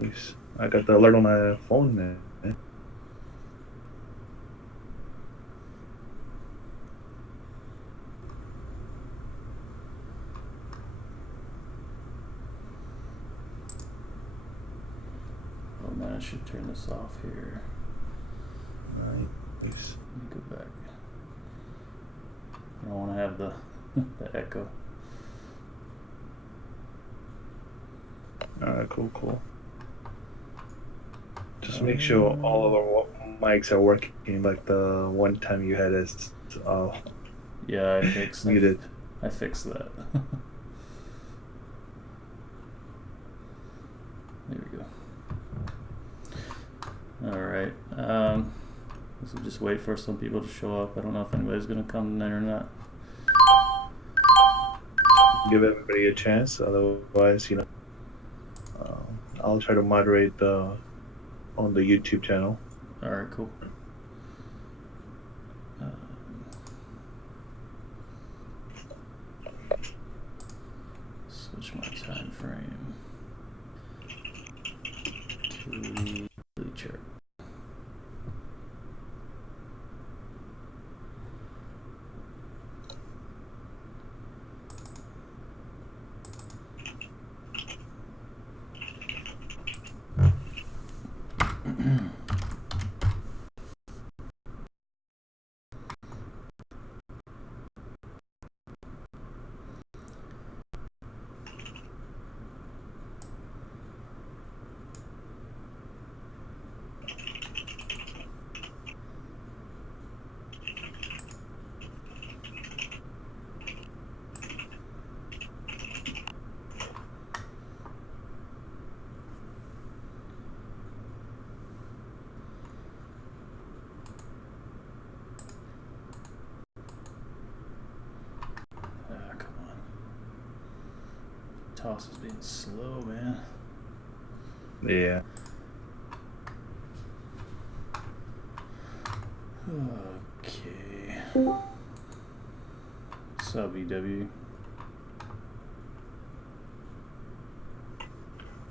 I got the alert on my phone, man. Oh man, I should turn this off here. Nice. Let me go back. I don't want to have the echo. Alright, cool. Just make sure all of our mics are working, like the one time you had us. Yeah, I fixed muted. I fixed that. There we go. All right. So just wait for some people to show up. I don't know if anybody's gonna come in or not. Give everybody a chance. Otherwise, I'll try to moderate on the YouTube channel. All right, cool. Switch my time frame to the chart. Toss is being slow, man. Yeah. Okay. What's up, EW?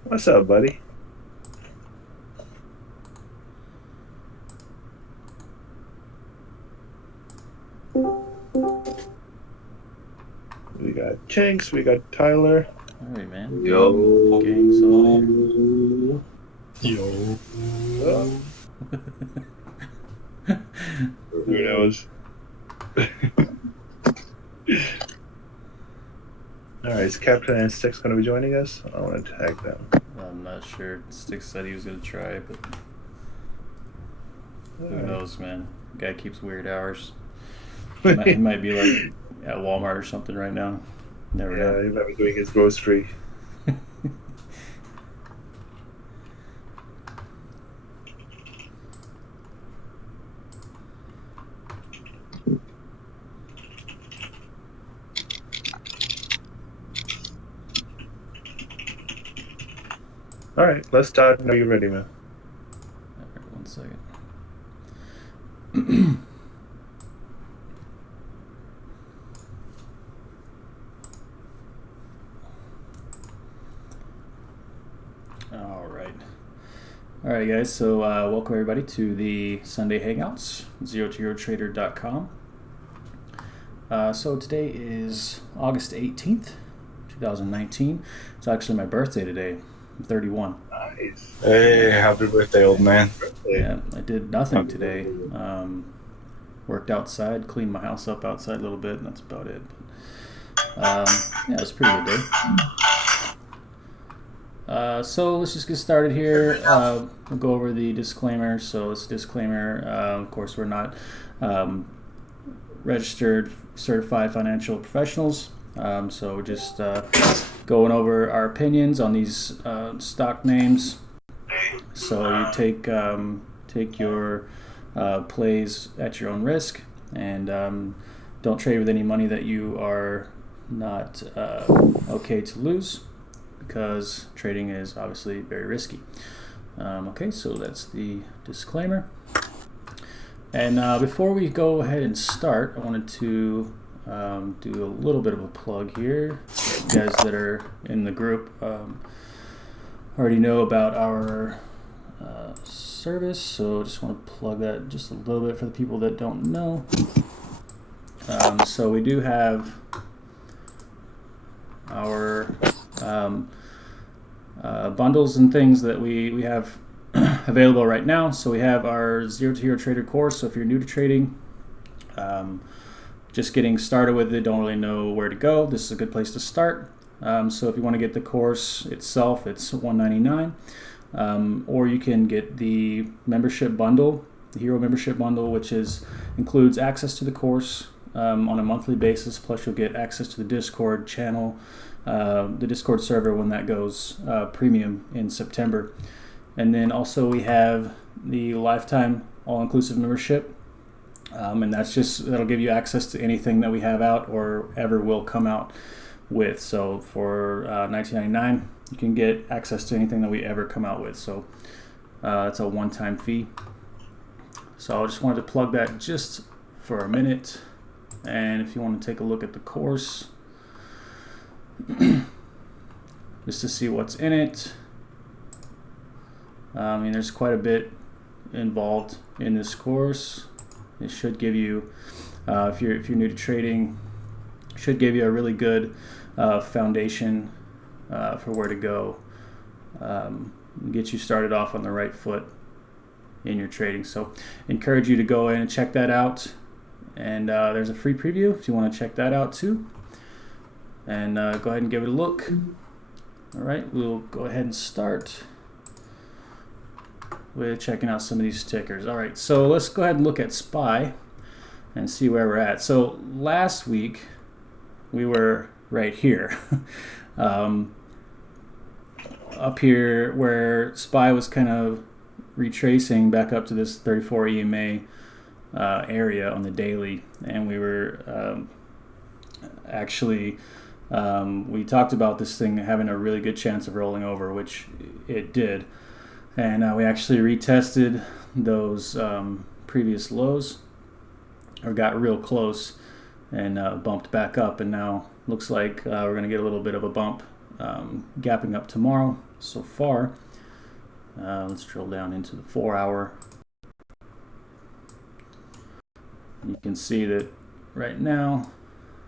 What's up, buddy? We got Chinks, we got Tyler. All right, man. Yo. Gang's all here. Yo. Who knows? Alright, is Captain and Sticks going to be joining us? I want to tag them. I'm not sure. Sticks said he was going to try, but who knows, man? Guy keeps weird hours. He might be like at Walmart or something right now. Never know. He might be doing his grocery. All right, let's start. Are you ready, man? All right, 1 second. All right, guys. So welcome everybody to the Sunday Hangouts, ZeroToHeroTrader.com. So today is August 18th, 2019. It's actually my birthday today. I'm 31. Nice. Hey, happy birthday, old man. Yeah, I did nothing today. Worked outside, cleaned my house up outside a little bit, and that's about it. But, yeah, it was a pretty good day. So let's just get started here. We'll go over the disclaimer. So it's a disclaimer. Of course, we're not registered, certified financial professionals. So we're just going over our opinions on these stock names. So you take your plays at your own risk, and don't trade with any money that you are not okay to lose, because trading is obviously very risky. Okay, so that's the disclaimer. And before we go ahead and start, I wanted to do a little bit of a plug here. You guys that are in the group already know about our service, so just want to plug that just a little bit for the people that don't know. So we do have our bundles and things that we have available right now. So we have our Zero to Hero Trader course. So if you're new to trading, just getting started with it, don't really know where to go, this is a good place to start. So if you want to get the course itself, it's $199, or you can get the membership bundle, the Hero membership bundle, which includes access to the course on a monthly basis, plus you'll get access to the Discord channel, the Discord server when that goes premium in September. And then also we have the lifetime all-inclusive membership, and that'll give you access to anything that we have out or ever will come out with. So for $19.99, you can get access to anything that we ever come out with. So it's a one-time fee. So I just wanted to plug that just for a minute. And if you want to take a look at the course, just to see what's in it. I mean, there's quite a bit involved in this course. It should give you, if you're new to trading, should give you a really good foundation for where to go, get you started off on the right foot in your trading. So encourage you to go in and check that out. And there's a free preview if you want to check that out too. And go ahead and give it a look. All right, we'll go ahead and start with checking out some of these tickers. All right, so let's go ahead and look at SPY and see where we're at. So last week we were right here, up here where SPY was kind of retracing back up to this 34 EMA area on the daily, and we were we talked about this thing having a really good chance of rolling over, which it did. And we actually retested those previous lows, or got real close, and bumped back up. And now looks like we're going to get a little bit of a bump, gapping up tomorrow so far. Let's drill down into the 4-hour. You can see that right now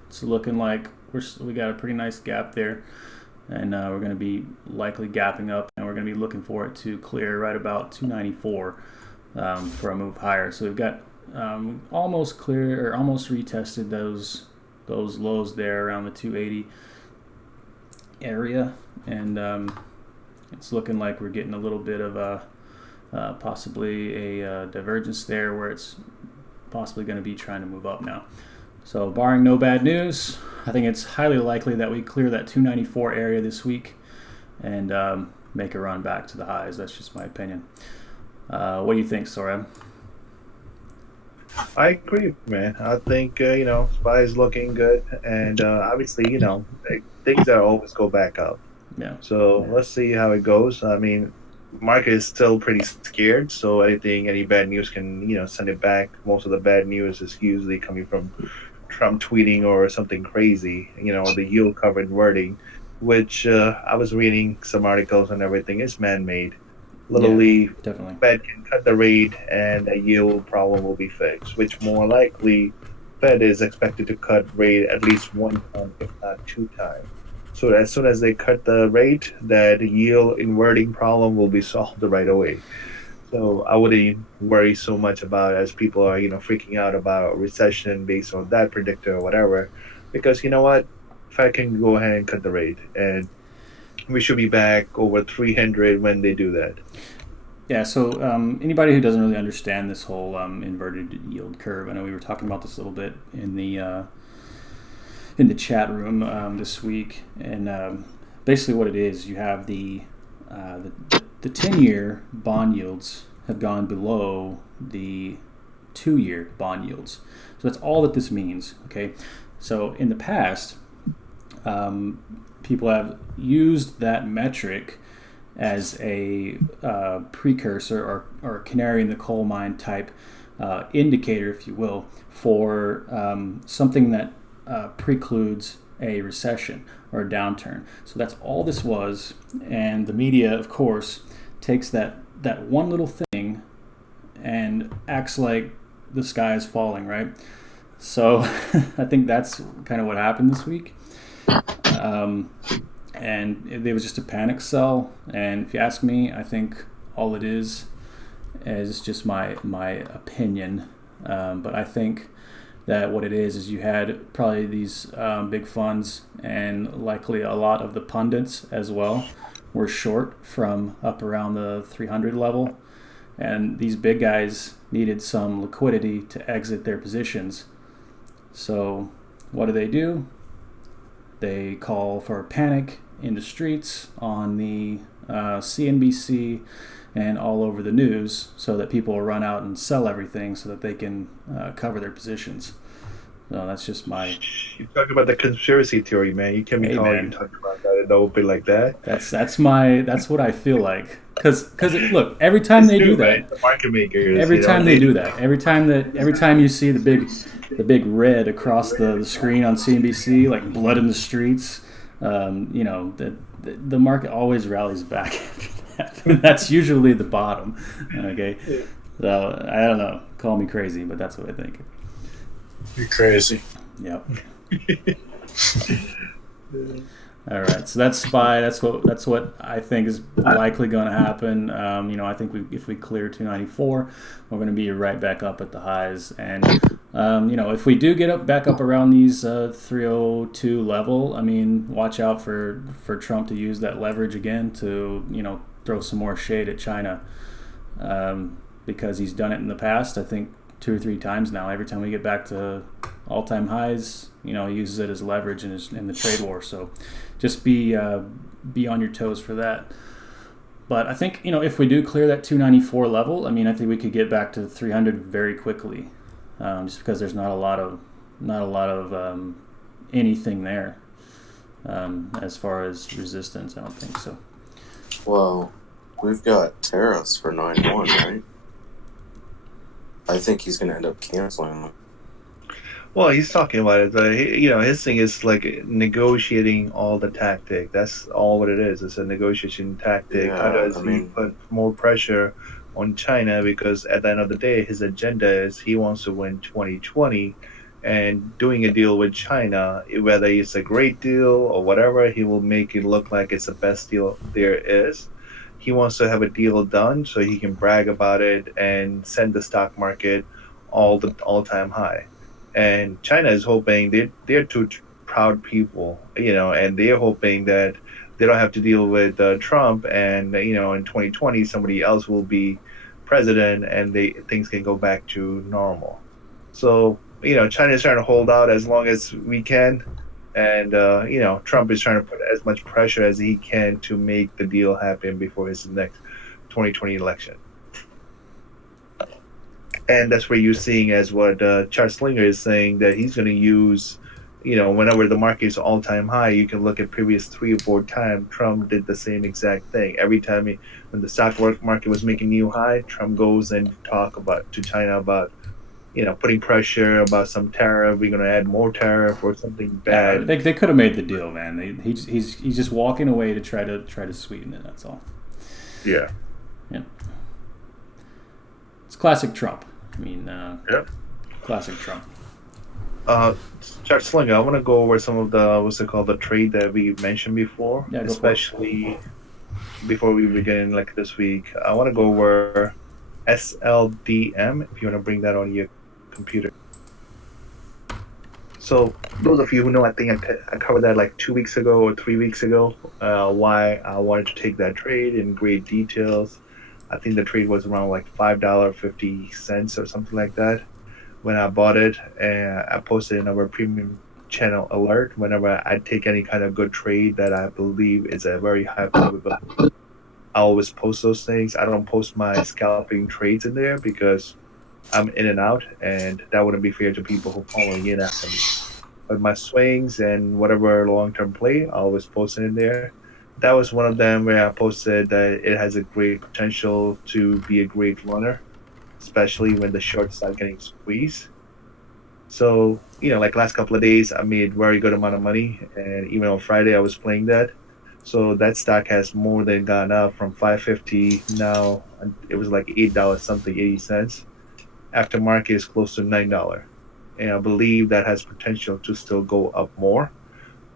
it's looking like we got a pretty nice gap there. And we're going to be likely gapping up, and we're going to be looking for it to clear right about 294 for a move higher. So we've got almost clear, or almost retested those lows there around the 280 area, and it's looking like we're getting a little bit of a possibly a divergence there, where it's possibly going to be trying to move up now. So barring no bad news, I think it's highly likely that we clear that 294 area this week and make a run back to the highs. That's just my opinion. What do you think, Sorab? I agree, man. I think SPY is looking good, and obviously things are always go back up. Yeah. So let's see how it goes. I mean, market is still pretty scared, so any bad news can send it back. Most of the bad news is usually coming from Trump tweeting or something crazy, the yield curve inverting, which I was reading some articles and everything is man-made. Literally, definitely. Fed can cut the rate and the yield problem will be fixed, which more likely Fed is expected to cut rate at least one time, if not 2 times. So as soon as they cut the rate, that yield inverting problem will be solved right away. So I wouldn't worry so much about as people are, freaking out about recession based on that predictor or whatever, because you know what, Fed can go ahead and cut the rate, and we should be back over 300 when they do that. Yeah. So anybody who doesn't really understand this whole inverted yield curve, I know we were talking about this a little bit in the chat room this week, and basically what it is, you have the 10-year bond yields have gone below the 2-year bond yields. So that's all that this means, okay? So in the past, people have used that metric as a precursor or canary in the coal mine type indicator, if you will, for something that precludes a recession or a downturn. So that's all this was. And the media, of course, takes that one little thing and acts like the sky is falling, right? So I think that's kind of what happened this week. And it was just a panic sell. And if you ask me, I think all it is just my opinion. But I think that what it is you had probably these big funds, and likely a lot of the pundits as well were short from up around the 300 level. And these big guys needed some liquidity to exit their positions. So what do? They call for a panic in the streets, on the CNBC and all over the news, so that people will run out and sell everything so that they can cover their positions. So that's just my... You talk about the conspiracy theory, man. You can't be talking about that and open like that. That's what I feel like. Because look, every time they do that, the market makers, every time you see the big red across the screen on CNBC, like blood in the streets, the market always rallies back after that. That's usually the bottom. Okay, so I don't know. Call me crazy, but that's what I think. You're crazy. Yep. All right, so that's SPY. That's what I think is likely going to happen. I think if we clear 294, we're going to be right back up at the highs. And if we do get back up around these 302 level, I mean, watch out for Trump to use that leverage again to throw some more shade at China, because he's done it in the past. I think 2 or 3 times now. Every time we get back to all-time highs, he uses it as leverage in the trade war. So just be on your toes for that. But I think if we do clear that 294 level, I mean, I think we could get back to 300 very quickly, just because there's not a lot of anything there as far as resistance. I don't think so. Well, we've got tariffs for 9/1, right? I think he's going to end up canceling them. Well, he's talking about it. His thing is like negotiating all the tactic. That's all what it is. It's a negotiation tactic. Yeah, How does he put more pressure on China? Because at the end of the day, his agenda is he wants to win 2020, and doing a deal with China, whether it's a great deal or whatever, he will make it look like it's the best deal there is. He wants to have a deal done so he can brag about it and send the stock market all-time high. And China is hoping they're two proud people, and they're hoping that they don't have to deal with Trump, and in 2020 somebody else will be president, and things can go back to normal. So China is trying to hold out as long as we can, and Trump is trying to put as much pressure as he can to make the deal happen before his next 2020 election. And that's where you're seeing as what Charles Slinger is saying, that he's going to use, whenever the market is all-time high, you can look at previous 3 or 4 times, Trump did the same exact thing. Every time when the stock market was making new high, Trump goes and talk to China about, putting pressure about some tariff. We're going to add more tariff or something bad. Yeah, they could have made the deal, man. He's just walking away to try to sweeten it. That's all. Yeah. Yeah. It's classic Trump. I mean, classic Trump. Charles Slinger, I want to go over some of the trade that we mentioned before, especially before we begin like this week. I want to go over SLDM, if you want to bring that on your computer. So those of you who know, I think I covered that like 2 weeks ago or 3 weeks ago, why I wanted to take that trade in great details. I think the trade was around like $5.50 or something like that when I bought it, and I posted in our premium channel alert whenever I take any kind of good trade that I believe is a very high probability. I always post those things. I don't post my scalping trades in there because I'm in and out, and that wouldn't be fair to people who are following in after me. But my swings and whatever long-term play, I always post it in there. That was one of them where I posted that it has a great potential to be a great runner, especially when the shorts start getting squeezed. So, like last couple of days, I made very good amount of money, and even on Friday, I was playing that. So that stock has more than gone up from 550 now. It was like $8 something, 80 cents. After market is close to $9, and I believe that has potential to still go up more.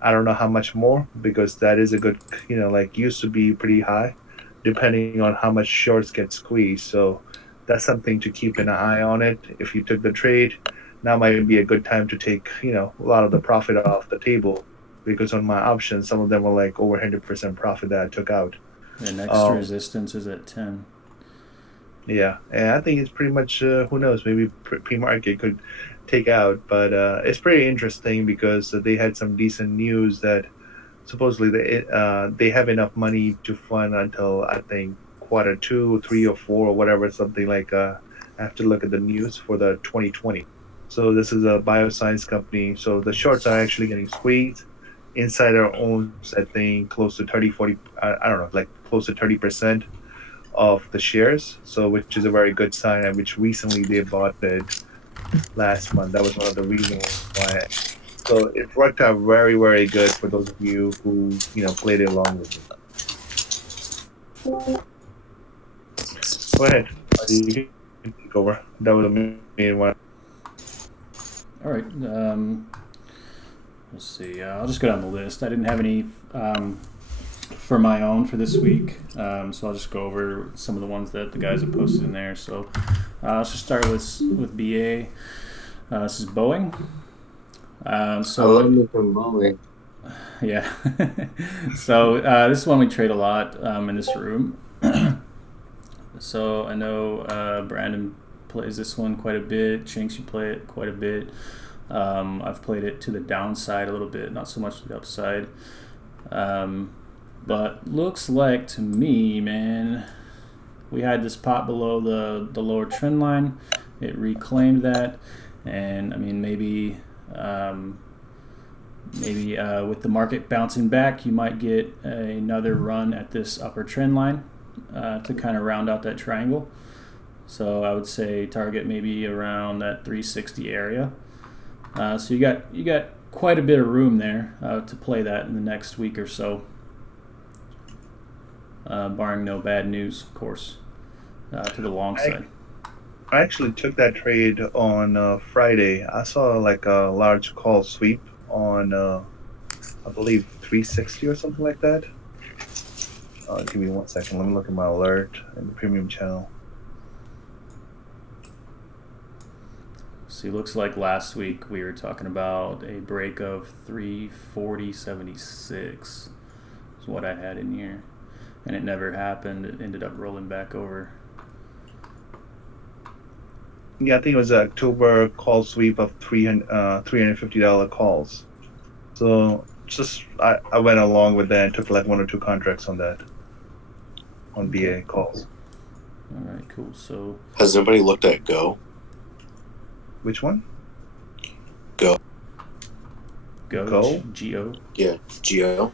I don't know how much more because that is a good, like used to be pretty high, depending on how much shorts get squeezed. So that's something to keep an eye on it. If you took the trade, now might be a good time to take, a lot of the profit off the table because on my options, some of them were like over 100% profit that I took out. The next Um, resistance is at 10. yeah, and I think it's pretty much who knows, maybe pre-market could take out, but it's pretty interesting because they had some decent news that supposedly they have enough money to fund until I think quarter two, three, or four, or whatever, something like. I have to look at the news for the 2020. So this is a bioscience company. So the shorts are actually getting squeezed. Insider owns, I think, close to 30, 40. I don't know, like close to 30% of the shares. So which is a very good sign. And which recently they bought it last month. That was one of the reasons why. So it worked out very, very good for those of you who played it along with me. Go ahead, you can take over. That was the main one. All right. Let's see. I'll just go down the list. I didn't have any for my own for this week, so I'll just go over some of the ones that the guys have posted in there. So let's just start with BA. This is Boeing. So I love me some Boeing. yeah. So this is one we trade a lot in this room. So I know Brandon plays this one quite a bit. Chinks, you play it quite a bit. I've played it to the downside a little bit, not so much to the upside. But looks like to me, man, we had this pop below the lower trend line. It reclaimed that, and I mean maybe with the market bouncing back, you might get another run at this upper trend line to kind of round out that triangle. So I would say target maybe around that 360 area. So you got quite a bit of room there to play that in the next week or so, barring no bad news, of course, to the long side. I actually took that trade on Friday. I saw like a large call sweep on, I believe, 360 or something like that. Give me 1 second. Let me look at my alert in the premium channel. See, looks like last week we were talking about a break of 340.76 is what I had in here, and it never happened. It ended up rolling back over. Yeah, I think it was an October call sweep of $350 calls. So just I went along with that and took like one or two contracts on that, on BA calls. All right, cool. So Has anybody looked at Go? Which one? Go. Go? G-O? Yeah, Go.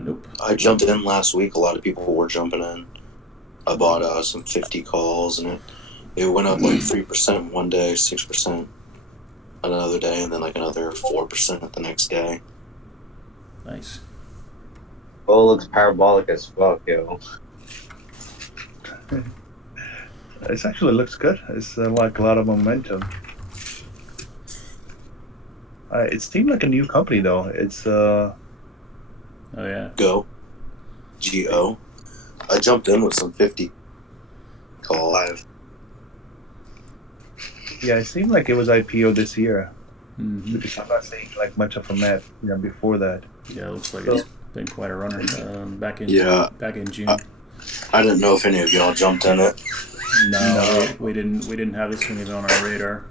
Nope. I jumped in last week. A lot of people were jumping in. I bought some 50 calls, and it went up like 3% one day, 6% another day, and then like another 4% the next day. Nice. Oh, looks parabolic as fuck, yo. It actually looks good. It's like a lot of momentum. It seemed like a new company though. It's Oh yeah. Go. G-O. I jumped in with some 50 call live. Yeah, it seemed like it was IPO this year. Mm-hmm. Because I'm not seeing like much of a map, before that. Yeah, it looks like it's been quite a runner back in June. I didn't know if any of y'all jumped in it. No, we didn't have this one even on our radar.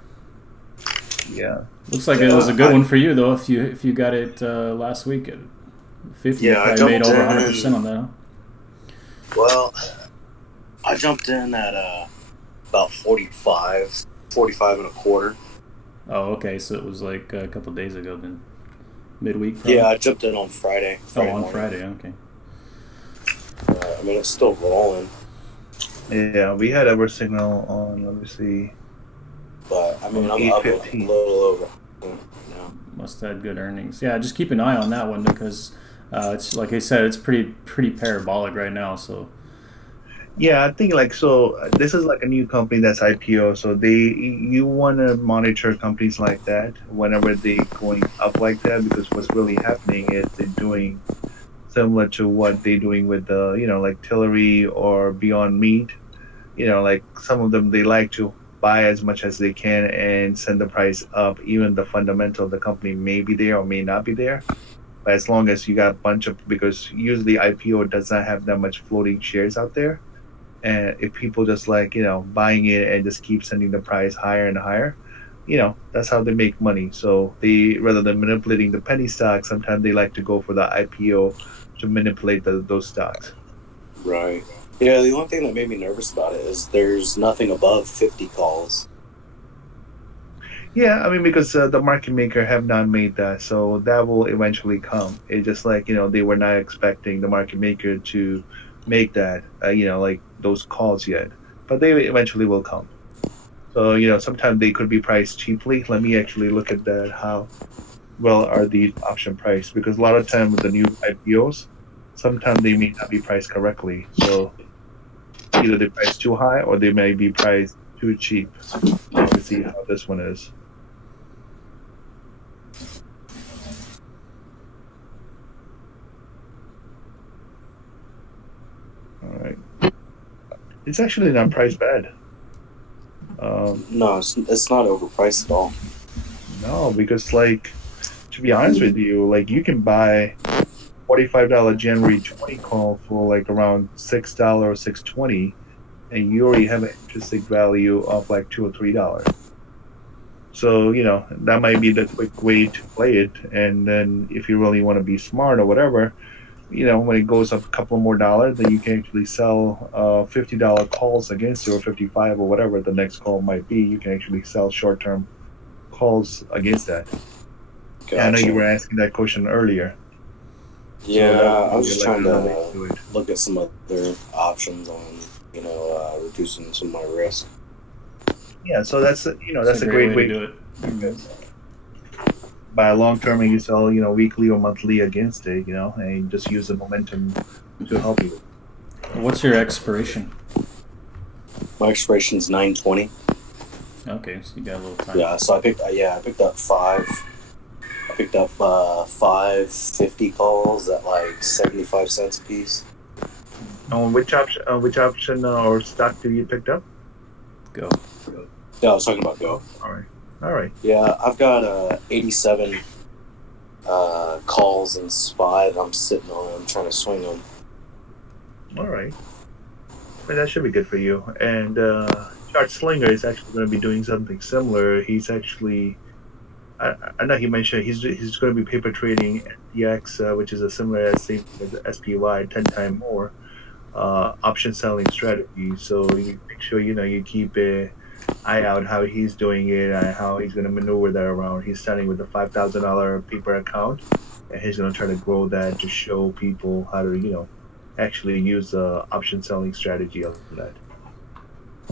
Yeah. Looks like it was a good one for you though. If you got it last week at 50, you probably made over 100% on that. Huh? Well, I jumped in at about 45 and a quarter. Oh, okay. So it was like a couple days ago then. Midweek, probably? Yeah, I jumped in on Friday. On morning. Friday, okay. I mean, it's still rolling. Yeah, we had our signal on, let me see. But I mean, I'm up a 8.15. little over. You know. Must have had good earnings. Yeah, just keep an eye on that one because it's like I said, it's pretty parabolic right now. So Yeah, I think like so. This is like a new company that's IPO, so you want to monitor companies like that whenever they going up like that because what's really happening is they're doing similar to what they're doing with the like Tillery or Beyond Meat. Like some of them they like to buy as much as they can and send the price up, even the fundamental of the company may be there or may not be there. But as long as you got a bunch of because usually IPO does not have that much floating shares out there. And if people just like, buying it and just keep sending the price higher and higher, that's how they make money. So they, rather than manipulating the penny stock, sometimes they like to go for the IPO to manipulate those stocks. Right. Yeah, the only thing that made me nervous about it is there's nothing above 50 calls. Yeah, I mean, because the market maker have not made that, so that will eventually come. It's just like, they were not expecting the market maker to make that, like those calls yet. But they eventually will come. So, sometimes they could be priced cheaply. Let me actually look at that. How well are these option priced? Because a lot of time with the new IPOs, sometimes they may not be priced correctly. So either they price too high or they may be priced too cheap. Let me see how this one is. All right. It's actually not priced bad. No, it's not overpriced at all. No, because like to be honest with you, like you can buy $45 January 20 call for like around $6 or $6.20, and you already have an intrinsic value of like $2 or $3. So that might be the quick way to play it. And then if you really want to be smart or whatever, when it goes up a couple more dollars, then you can actually sell $50 calls against it or 55 or whatever the next call might be. You can actually sell short term calls against that. Gotcha. Yeah, I know you were asking that question earlier. Yeah, So I was just trying another way to do it. look at some other options on, reducing some of my risk. Yeah, so that's it's a great way to do it. buy long term and you sell weekly or monthly against it, and just use the momentum to help you. What's your expiration? My expiration's 9/20. Okay, so you got a little time. Yeah, so I picked up five. I picked up 550 calls at like 75 cents a piece. Which option or stock did you pick up? Go. Yeah, I was talking about Go. All right. Yeah, I've got 87 calls in SPY that I'm sitting on. I'm trying to swing them. All right. Well, that should be good for you. And Chart Slinger is actually going to be doing something similar. He's actually, I know he mentioned he's going to be paper trading SPX, which is a similar as same as SPY, 10 times more option selling strategy. So you make sure you keep a eye out how he's doing it and how he's going to maneuver that around. He's starting with a $5,000 paper account, and he's going to try to grow that to show people how to actually use the option selling strategy of that.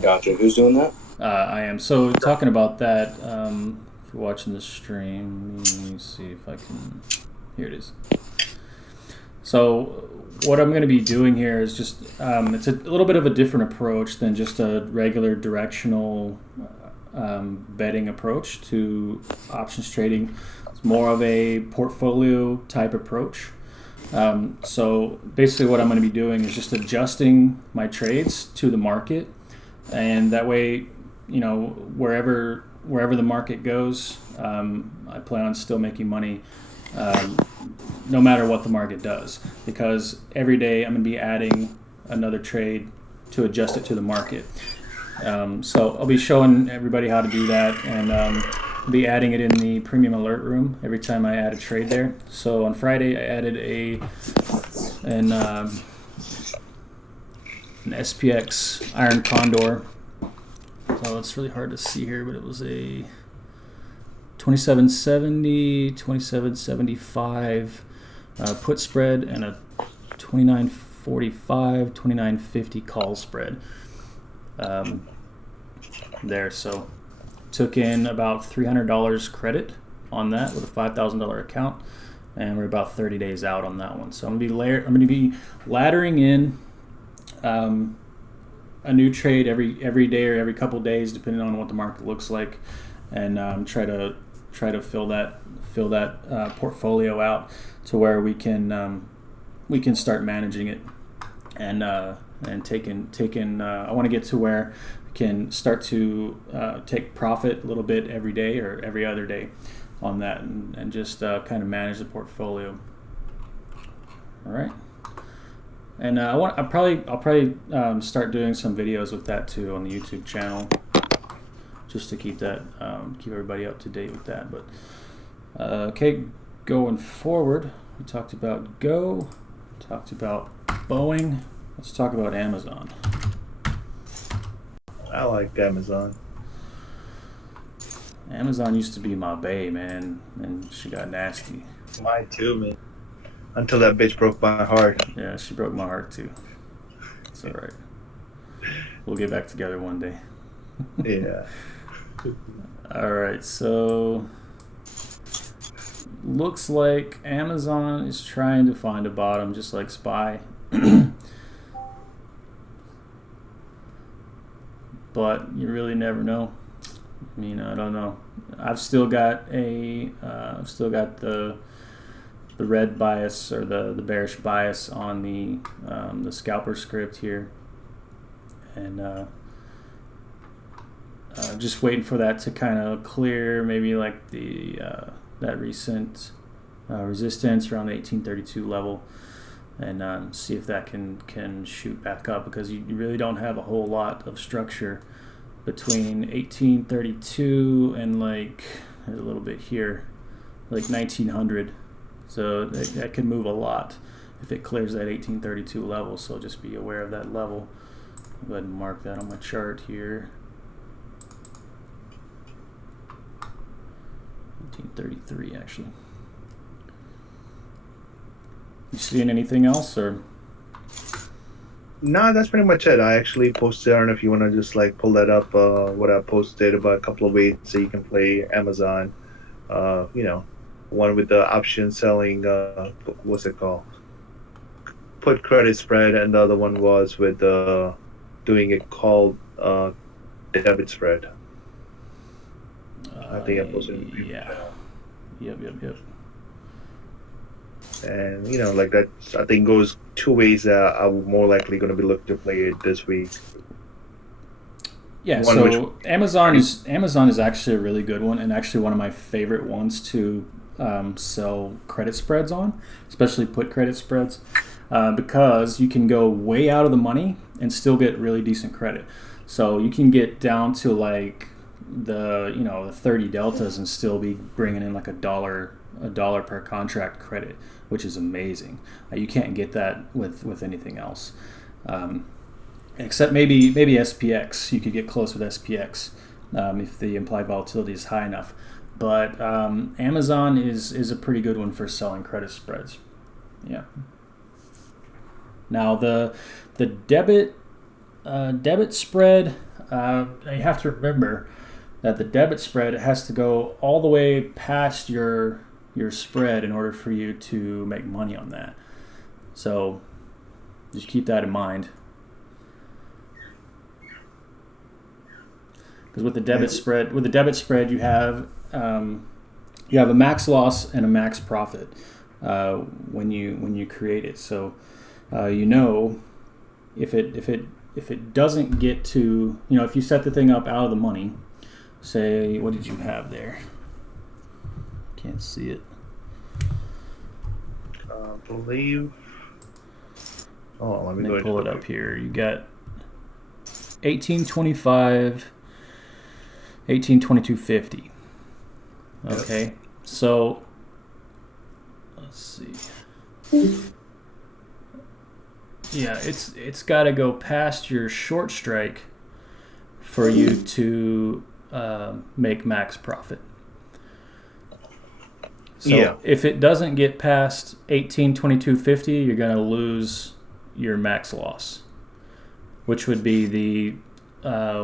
Gotcha. Who's doing that? I am. So talking about that, if you're watching the stream, let me see if I can. Here it is. So what I'm going to be doing here is just it's a little bit of a different approach than just a regular directional betting approach to options trading. It's more of a portfolio type approach. So basically what I'm going to be doing is just adjusting my trades to the market, and that way, wherever the market goes, I plan on still making money no matter what the market does, because every day I'm going to be adding another trade to adjust it to the market. So I'll be showing everybody how to do that, and I'll be adding it in the premium alert room every time I add a trade there. So on Friday I added an SPX Iron Condor. So it's really hard to see here, but it was a 2770, 2775 put spread and a 2945, 2950 call spread there. So took in about $300 credit on that with a $5,000 account, and we're about 30 days out on that one. So I'm going to be laddering in a new trade every day or every couple days, depending on what the market looks like, and try to fill that portfolio out to where we can start managing it and taking. I want to get to where we can start to take profit a little bit every day or every other day on that, and just kind of manage the portfolio. All right. And I'll probably start doing some videos with that too on the YouTube channel, just to keep that keep everybody up to date with that. But okay, going forward, we talked about Go, talked about Boeing. Let's talk about Amazon. I like Amazon. Amazon used to be my bae, man, and she got nasty. Mine too, man. Until that bitch broke my heart. Yeah, she broke my heart too. It's all right. We'll get back together one day. Yeah. All right, so looks like Amazon is trying to find a bottom, just like SPY. But you really never know. I mean, I don't know. I've still got the red bias, or the bearish bias on the scalper script here, and just waiting for that to kind of clear, maybe like that recent resistance around the 1832 level, and see if that can shoot back up, because you really don't have a whole lot of structure between 1832 and like a little bit here, like 1900. So that could move a lot if it clears that 1832 level. So just be aware of that level. I'll go ahead and mark that on my chart here. 1833 actually. You seeing anything else, or? No, that's pretty much it. I actually posted, I don't know if you want to just like pull that up, what I posted about a couple of ways so you can play Amazon. One with the option selling, what's it called? Put credit spread, and the other one was with doing it called debit spread. I think I posted it. Yeah. Yep. And like that, I think goes two ways that I'm more likely going to be looking to play it this week. Yeah, so Amazon is actually a really good one, and actually one of my favorite ones to sell credit spreads on, especially put credit spreads, because you can go way out of the money and still get really decent credit. So you can get down to like the 30 deltas and still be bringing in like a dollar per contract credit, which is amazing. You can't get that with anything else, except maybe SPX. You could get close with SPX if the implied volatility is high enough. But Amazon is a pretty good one for selling credit spreads. Yeah. Now the debit spread, you have to remember that the debit spread has to go all the way past your spread in order for you to make money on that. So just keep that in mind. Because with the debit spread, you have a max loss and a max profit when you create it. So if it doesn't get to, if you set the thing up out of the money, say, what did you have there? Can't see it. I believe. Oh, let me pull it up here. You got 1825, 1822.50. Okay, yep. So let's see. Yeah, it's got to go past your short strike for you to make max profit. So if it doesn't get past 1822.50, you're going to lose your max loss, which would be the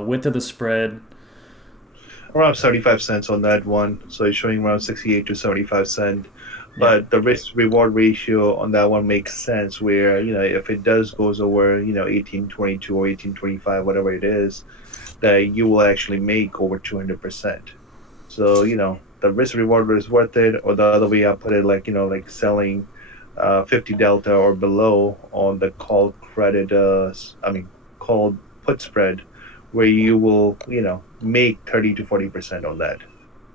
width of the spread. around 75 cents on that one. So it's showing around 68 to 75 cent. But the risk reward ratio on that one makes sense where, if it does goes over, 1822 or 1825, whatever it is, that you will actually make over 200%. So, the risk reward is worth it. Or the other way I put it, like selling 50 delta or below on the call credit, called put spread, where you will, make 30 to 40% on that.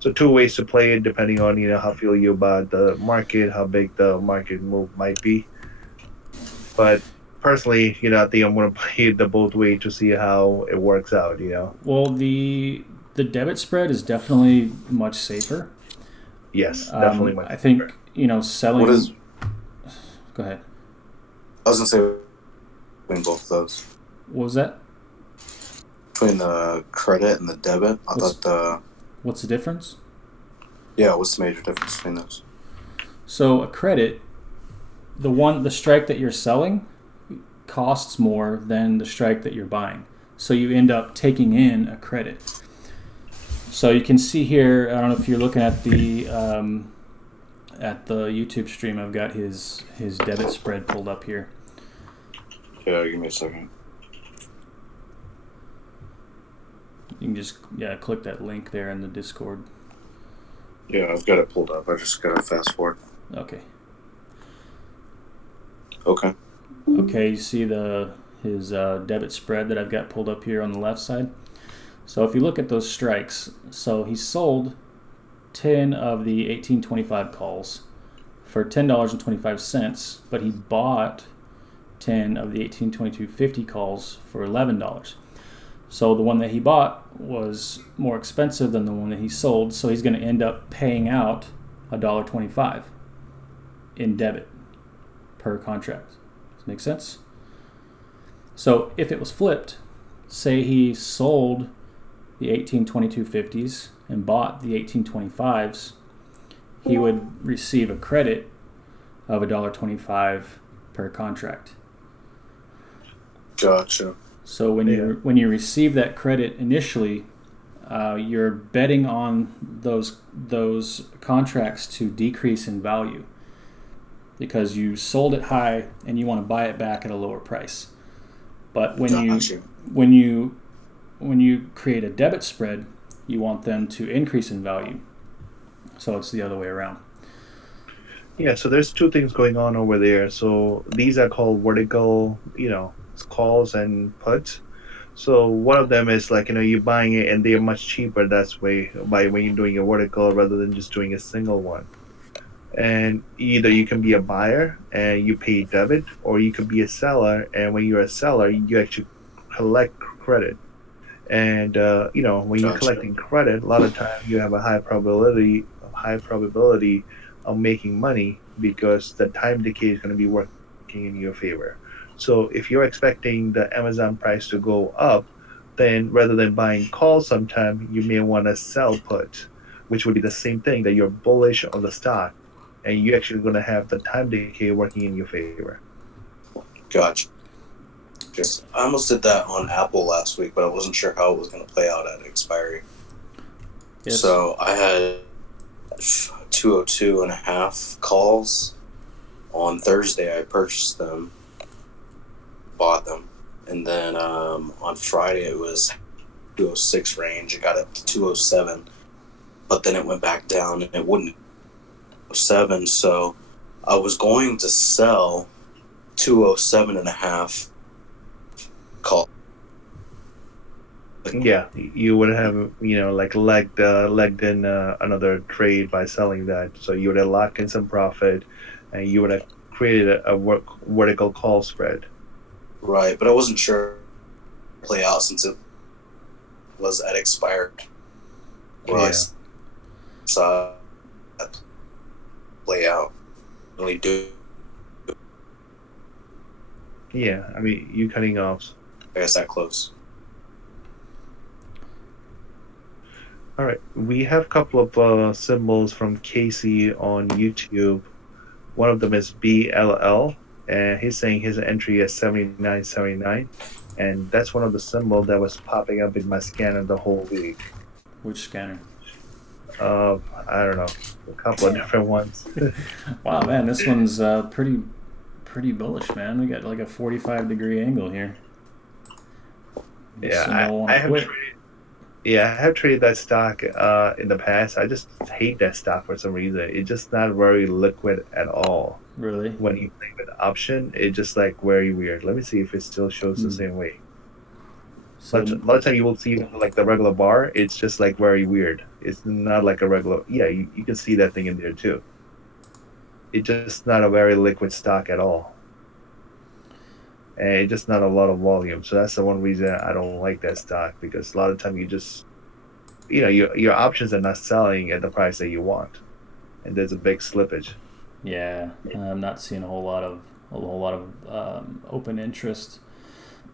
So two ways to play it, depending on how feel you about the market, how big the market move might be. But personally, I think I'm gonna play it the both way to see how it works out. Well, the debit spread is definitely much safer. Yes, definitely much. I think selling. What is? Go ahead. I was gonna say between both of those, What was that? between the credit and the debit. I thought What's the difference? what's the major difference between those? So a credit, the strike that you're selling costs more than the strike that you're buying. So you end up taking in a credit. So you can see here, I don't know if you're looking at the YouTube stream, I've got his debit spread pulled up here. Yeah, give me a second. You can just click that link there in the Discord. Yeah, I've got it pulled up. I just gotta fast forward. Okay. Okay. Okay, you see his debit spread that I've got pulled up here on the left side. So if you look at those strikes, so he sold 10 of the 1825 calls for $10.25, but he bought 10 of the 1822.50 calls for $11. So the one that he bought was more expensive than the one that he sold, so he's going to end up paying out $1.25 in debit per contract. Does that make sense? So if it was flipped, say he sold the 1822.50s and bought the 1825s, he would receive a credit of $1.25 per contract. Gotcha. So when you receive that credit initially, you're betting on those contracts to decrease in value because you sold it high and you want to buy it back at a lower price. But when you create a debit spread, you want them to increase in value. So it's the other way around. Yeah, so there's two things going on over there. So these are called vertical, calls and puts. So one of them is like, you're buying it and they're much cheaper that's way by when you're doing a vertical rather than just doing a single one. And either you can be a buyer and you pay debit, or you could be a seller, and when you're a seller, you actually collect credit. And when you're collecting credit, a lot of times you have a high probability of making money because the time decay is going to be working in your favor. So if you're expecting the Amazon price to go up, then rather than buying calls sometime, you may want to sell put, which would be the same thing that you're bullish on the stock, and you're actually going to have the time decay working in your favor. Gotcha. I almost did that on Apple last week, but I wasn't sure how it was going to play out at expiry. Yes. So I had 202.5 calls. On Thursday, I purchased them, bought them, and then on Friday it was 206 range. It got up to 207, but then it went back down and it wouldn't 7. So I was going to sell 207.5 call. Yeah, you would have legged in another trade by selling that. So you would have locked in some profit, and you would have created a vertical call spread. Right, but I wasn't sure play out since it was at expired price. Yeah. So play out really do. Yeah, I mean, you cutting off. I guess that close. All right, we have a couple of symbols from Casey on YouTube. One of them is BLL, and he's saying his entry is 79.79, and that's one of the symbols that was popping up in my scanner the whole week. Which scanner? I don't know, a couple of different ones. Wow, man, this one's pretty bullish, man. We got like a 45-degree angle here. Yeah, So I have traded that stock in the past. I just hate that stock for some reason. It's just not very liquid at all. Really? When you play with the option, it's just like very weird. Let me see if it still shows the same way. So A lot of time you will see like the regular bar. It's just like very weird. It's not like a regular. Yeah, you can see that thing in there too. It's just not a very liquid stock at all, and it's just not a lot of volume. So that's the one reason I don't like that stock, because a lot of time you just, your options are not selling at the price that you want, and there's a big slippage. yeah, I'm not seeing a whole lot of open interest.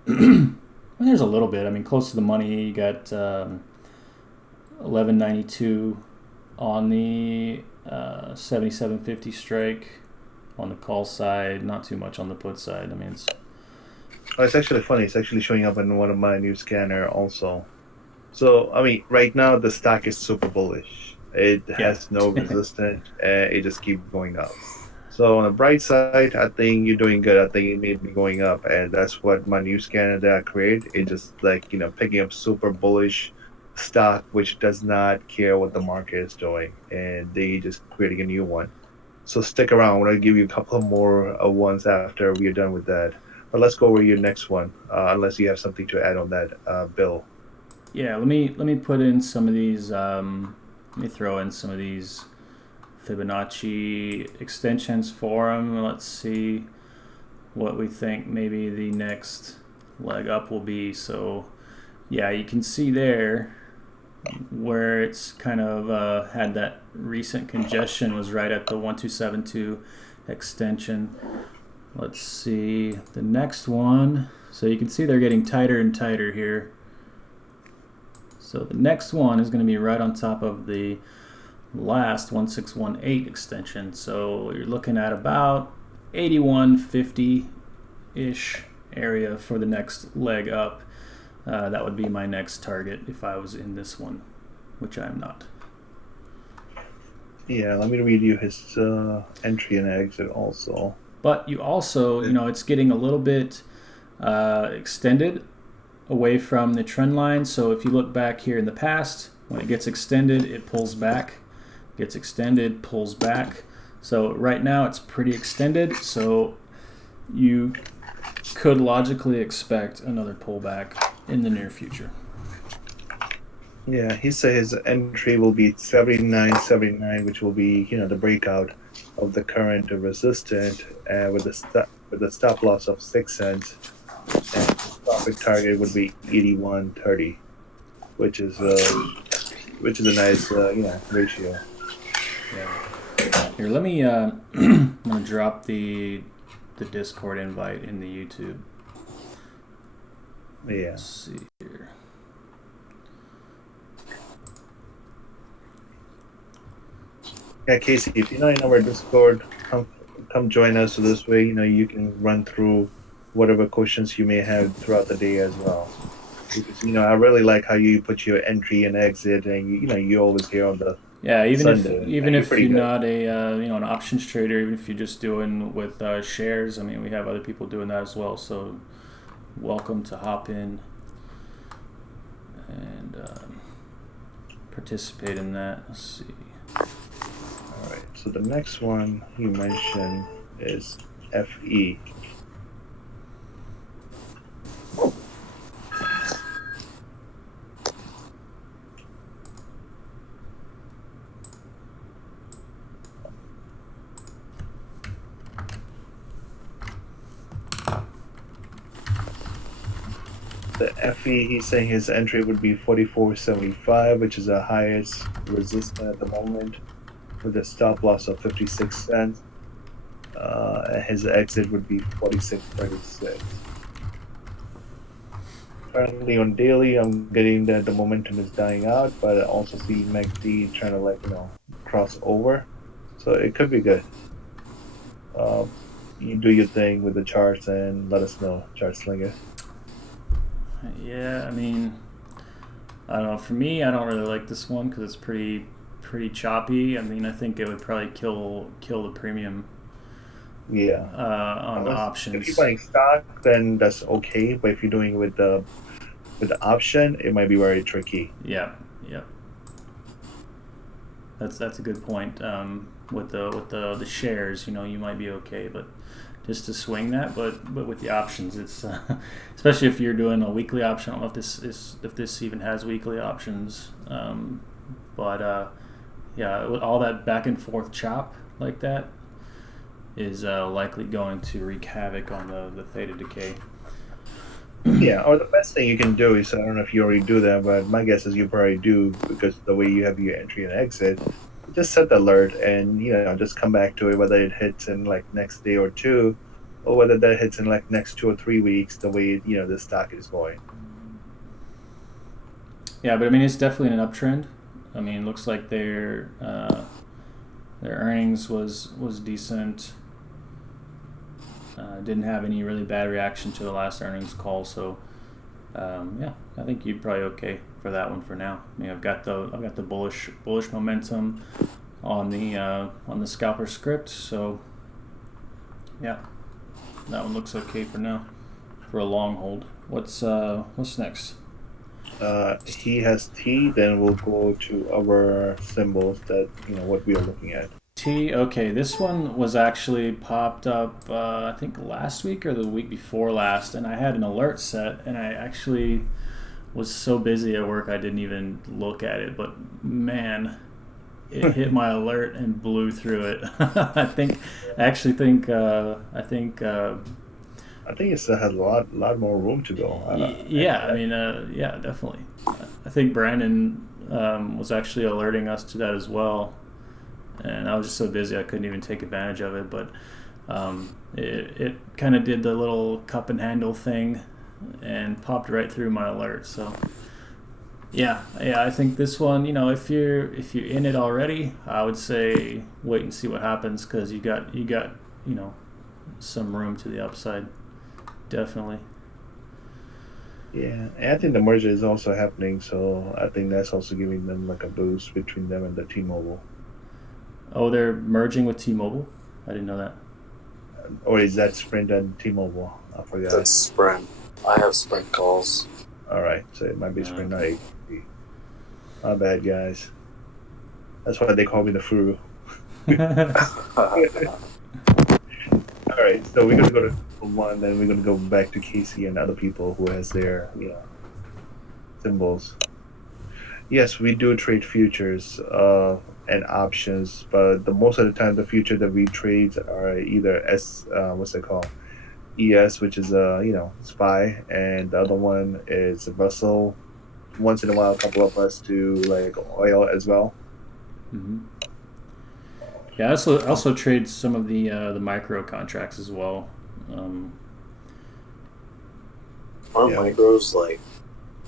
There's a little bit. I mean, close to the money. You got 11.92 on the 77.50 strike on the call side. Not too much on the put side. I mean, It's actually funny. It's actually showing up in one of my new scanner also. So I mean, right now the stock is super bullish. It has no resistance, and it just keeps going up. So on the bright side, I think you're doing good. I think it may be going up, and that's what my new scanner that I create. It just like picking up super bullish stock, which does not care what the market is doing, and they just creating a new one. So stick around. I'm gonna give you a couple more ones after we are done with that. But let's go over your next one, unless you have something to add on that, Bill. yeah. Let me put in some of these. Let me throw in some of these Fibonacci extensions for them. Let's see what we think maybe the next leg up will be. So yeah, you can see there where it's kind of had that recent congestion was right at the 1272 extension. Let's see the next one. So you can see they're getting tighter and tighter here. So the next one is going to be right on top of the last 1618 extension. So you're looking at about 8150-ish area for the next leg up. That would be my next target if I was in this one, which I'm not. Yeah, let me read you his entry and exit also. But you also, it's getting a little bit extended away from the trend line. So if you look back here in the past, when it gets extended, it pulls back. Gets extended, pulls back. So right now it's pretty extended. So you could logically expect another pullback in the near future. Yeah, he said his entry will be 79.79, which will be the breakout of the current resistance, with the stop loss of 6 cents, and profit target would be 81.30, which is a nice ratio. Yeah. Here, let me. I'm gonna drop the Discord invite in the YouTube. Yeah. Let's see here. Yeah, Casey, if you're not in our Discord, come join us. So this way, you can run through whatever questions you may have throughout the day as well. Because I really like how you put your entry and exit, and you always hear on the even if you're not a an options trader, even if you're just doing with shares. I mean, we have other people doing that as well. So welcome to hop in and participate in that. Let's see. All right. So the next one you mentioned is FE. The FE, he's saying his entry would be 44.75, which is the highest resistance at the moment, with a stop loss of 56 cents. His exit would be 46.36. Currently on daily, I'm getting that the momentum is dying out, but I also see MACD trying to cross over, so it could be good. You do your thing with the charts and let us know, chart slinger. Yeah, I mean, I don't know. For me, I don't really like this one because it's pretty choppy. I mean, I think it would probably kill the premium Yeah. on the If you're options. buying stock, then that's okay. But if you're doing with the option, it might be very tricky. Yeah, yeah. That's a good point. With the shares, you might be okay, but just to swing that, but with the options, it's especially if you're doing a weekly option. I don't know if this even has weekly options, but yeah, with all that back and forth chop like that is likely going to wreak havoc on the theta decay. Yeah, or the best thing you can do is, I don't know if you already do that, but my guess is you probably do, because the way you have your entry and exit, just set the alert and just come back to it, whether it hits in like next day or two, or whether that hits in like next 2 or 3 weeks, the way the stock is going. Yeah, but I mean it's definitely an uptrend. I mean, it looks like their earnings was decent. Didn't have any really bad reaction to the last earnings call, so yeah, I think you'd probably okay for that one for now. I mean, I've got the bullish momentum on the scalper script, so yeah, that one looks okay for now for a long hold. What's next? He has T, then we'll go to our symbols that what we are looking at. T. Okay, this one was actually popped up I think last week or the week before last, and I had an alert set, and I actually was so busy at work I didn't even look at it, but man, it hit my alert and blew through it. I think it still has a lot more room to go. yeah, I mean, yeah, definitely. I think Brandon was actually alerting us to that as well, and I was just so busy I couldn't even take advantage of it. But it kind of did the little cup and handle thing and popped right through my alert. So yeah, I think this one, if you're in it already, I would say wait and see what happens, because you got some room to the upside. Definitely. Yeah, and I think the merger is also happening, so I think that's also giving them like a boost between them and the T-Mobile. Oh, they're merging with T-Mobile? I didn't know that. Or is that Sprint and T-Mobile? I forgot. That's Sprint. I have Sprint calls. All right, so it might be Sprint, not AT&T. My bad, guys. That's why they call me the Furu. All right, so we're gonna go to one, then we're gonna go back to Casey and other people who has their symbols. Yes, we do trade futures and options, but the most of the time the future that we trade are either what's it called, ES, which is SPY, and the other one is Russell. Once in a while, a couple of us do like oil as well. Mm-hmm. Yeah, I also trade some of the micro contracts as well. Aren't micros like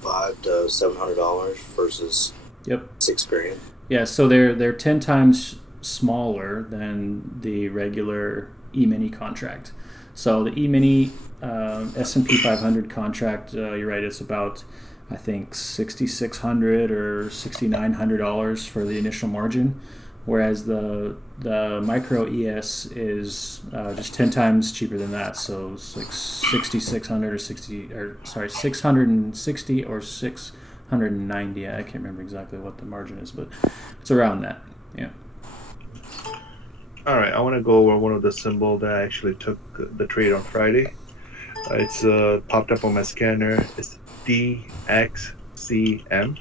$500 to $700 versus Yep. $6,000? Yeah, so they're 10 times smaller than the regular E-mini contract. So the E-mini S&P 500 contract, you're right, it's about I think $6,600 or $6,900 for the initial margin, whereas the micro ES is just 10 times cheaper than that. So it's like 6,600 or 660 or 690. I can't remember exactly what the margin is, but it's around that. Yeah. All right, I want to go over one of the symbols that I actually took the trade on Friday. It's popped up on my scanner. It's DXCM.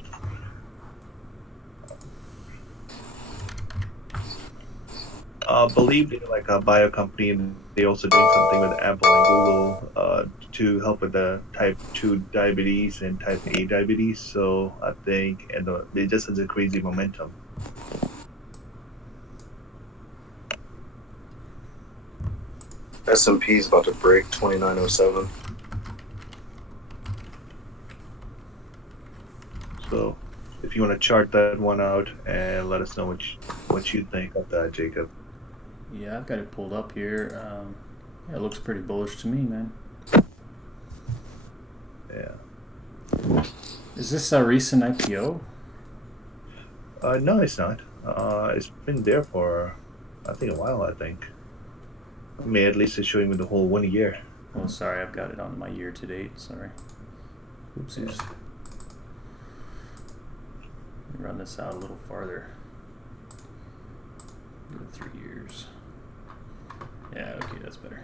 Believe they're like a bio company, and they're also doing something with Apple and Google to help with the type 2 diabetes and type A diabetes. So I think, and they just has a crazy momentum. S&P is about to break 2907. So if you want to chart that one out and let us know what you think of that, Jacob. Yeah, I've got it pulled up here. Yeah, it looks pretty bullish to me, man. Yeah. Is this a recent IPO? No, it's not. It's been there for, I think, a while, I think. I mean, at least it's showing me the whole 1 year. Oh, sorry, I've got it on my year to date. Sorry. Oopsies. Let me run this out a little farther. Go 3 years. Yeah, okay, that's better.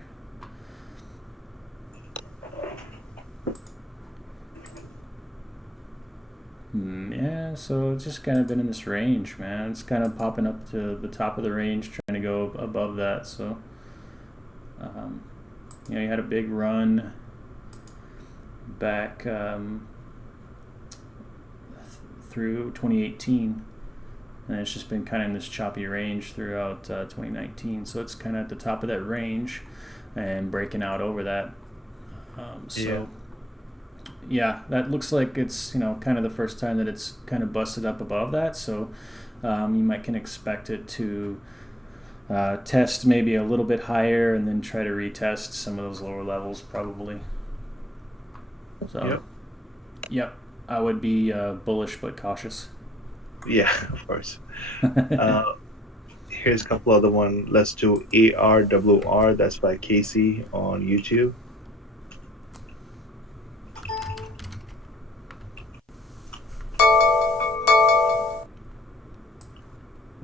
Yeah, so it's just kind of been in this range, man. It's kind of popping up to the top of the range, trying to go above that. So, you know, you had a big run back through 2018, and it's just been kind of in this choppy range throughout 2019. So it's kind of at the top of that range and breaking out over that. Yeah, that looks like it's, you know, kind of the first time that it's kind of busted up above that. So you can expect it to test maybe a little bit higher and then try to retest some of those lower levels probably. So, yep, I would be bullish but cautious. Yeah, of course. Here's a couple other one. Let's do ARWR. That's by Casey on YouTube.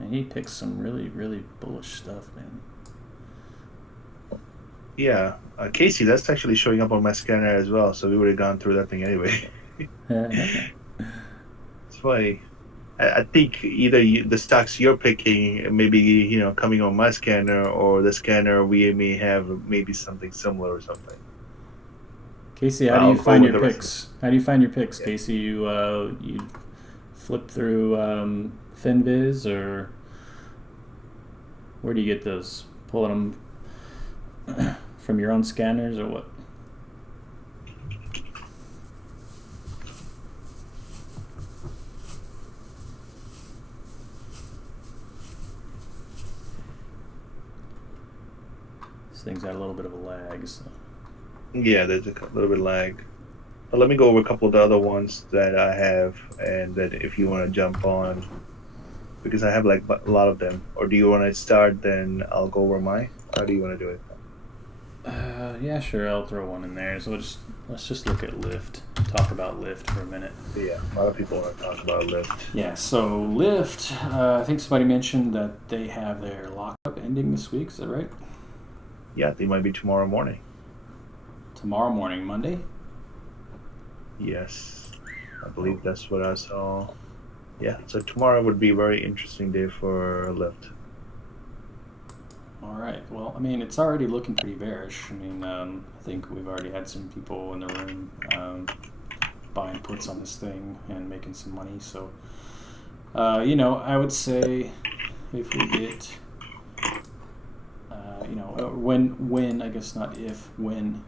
And he picks some really, really bullish stuff, man. Yeah, Casey, that's actually showing up on my scanner as well, so we would have gone through that thing anyway. It's funny. I think either the stocks you're picking maybe, you know, coming on my scanner, or the scanner we may have maybe something similar or something. Casey, how do you find your picks? Yeah. Casey? You flip through FinViz, or where do you get those? Pulling them from your own scanners, or what? This thing's got a little bit of a lag, so. Yeah, there's a little bit of lag. But let me go over a couple of the other ones that I have, and that if you want to jump on, because I have like a lot of them. Or do you want to start? Then I'll go over mine. How do you want to do it? Yeah, sure. I'll throw one in there. So let's just look at Lyft. Talk about Lyft for a minute. Yeah, a lot of people want to talk about Lyft. Yeah. So Lyft, I think somebody mentioned that they have their lockup ending this week. Is that right? Yeah, they might be tomorrow morning. Tomorrow morning, Monday? Yes, I believe that's what I saw. Yeah, so tomorrow would be a very interesting day for Lyft. All right. Well, I mean, it's already looking pretty bearish. I mean, I think we've already had some people in the room buying puts on this thing and making some money. So, you know, I would say if we get, you know, when I guess not if, when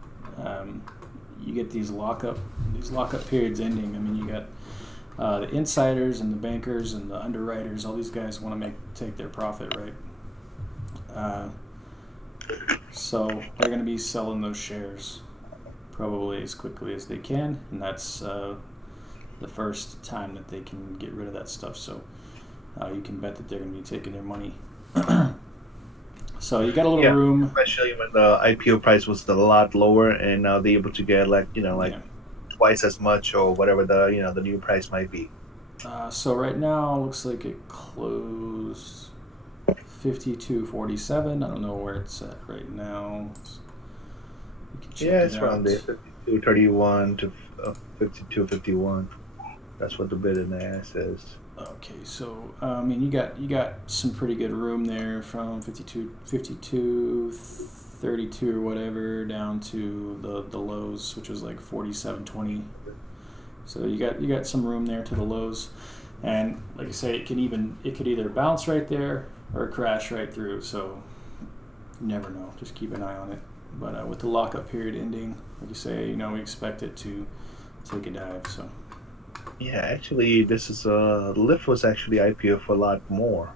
you get these lockup periods ending. I mean, you got the insiders and the bankers and the underwriters. All these guys want to take their profit, right? So they're going to be selling those shares probably as quickly as they can, and that's the first time that they can get rid of that stuff. So you can bet that they're going to be taking their money. So you got a little room, especially when the IPO price was a lot lower, and now they're able to get twice as much or whatever the new price might be. So right now it looks like it closed 52.47. I don't know where it's at right now. It's around there, 52.31 to 52.51. That's what the bid in there says. Okay, so I mean, you got some pretty good room there from 52.32 or whatever down to the lows, which was like 47.20. So you got some room there to the lows, and like I say, it could either bounce right there or crash right through. So you never know. Just keep an eye on it. But with the lockup period ending, like you say, you know, we expect it to take a dive. So. Yeah, actually, this is Lyft was actually IPO for a lot more.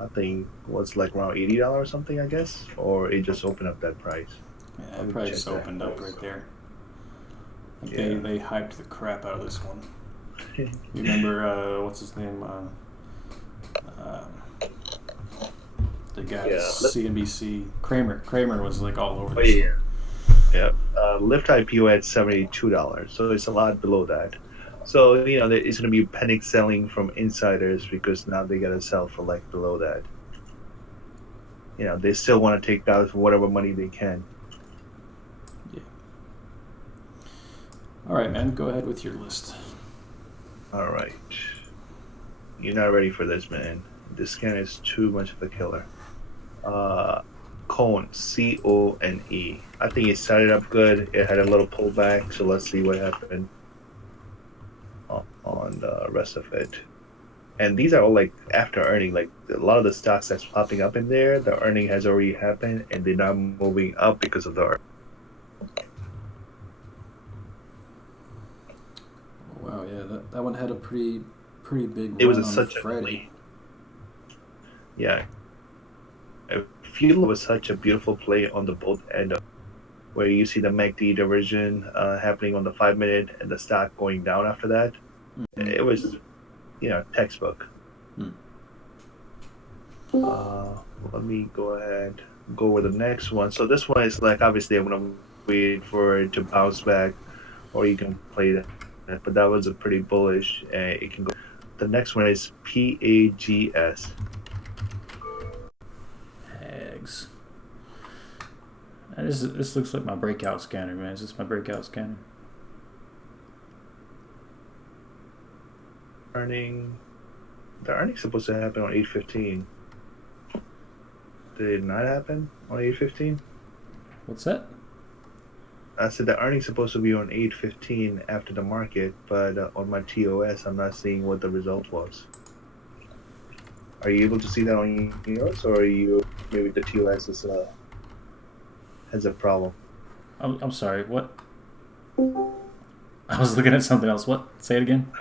I think it was like around $80 or something, I guess, or it just opened up that price. Yeah, it probably just opened up right there. They hyped the crap out of this one. You remember what's his name? The guy at CNBC, Kramer. Kramer was like all over this. Yeah. Lyft IPO at $72, so it's a lot below that. So it's going to be panic selling from insiders because now they got to sell for like below that. They still want to take out whatever money they can. Yeah. All right, man. Go ahead with your list. All right. You're not ready for this, man. This scan is too much of a killer. Cone, CONE. I think it started up good. It had a little pullback, so let's see what happened on the rest of it. And these are all like after earning. Like a lot of the stocks that's popping up in there, the earning has already happened, and they're not moving up because of the earning. Wow, yeah, that one had a pretty big. It was run on such Friday. Yeah. I feel it was such a beautiful play on the both end of where you see the MACD diversion happening on the 5-minute and the stock going down after that. Mm-hmm. It was, textbook. Let me go ahead, go with the next one. So this one is like, obviously I'm going to wait for it to bounce back, or you can play that. But that was a pretty bullish. It can go. The next one is PAGS. Hags. This looks like my breakout scanner, man. Is this my breakout scanner? The earning's supposed to happen on 8:15. Did it not happen on 8:15? What's that? I said the earning's supposed to be on 8:15 after the market, but on my TOS, I'm not seeing what the result was. Are you able to see that on yours, or are you maybe the TOS has a problem? I'm sorry. What? I was looking at something else. What? Say it again.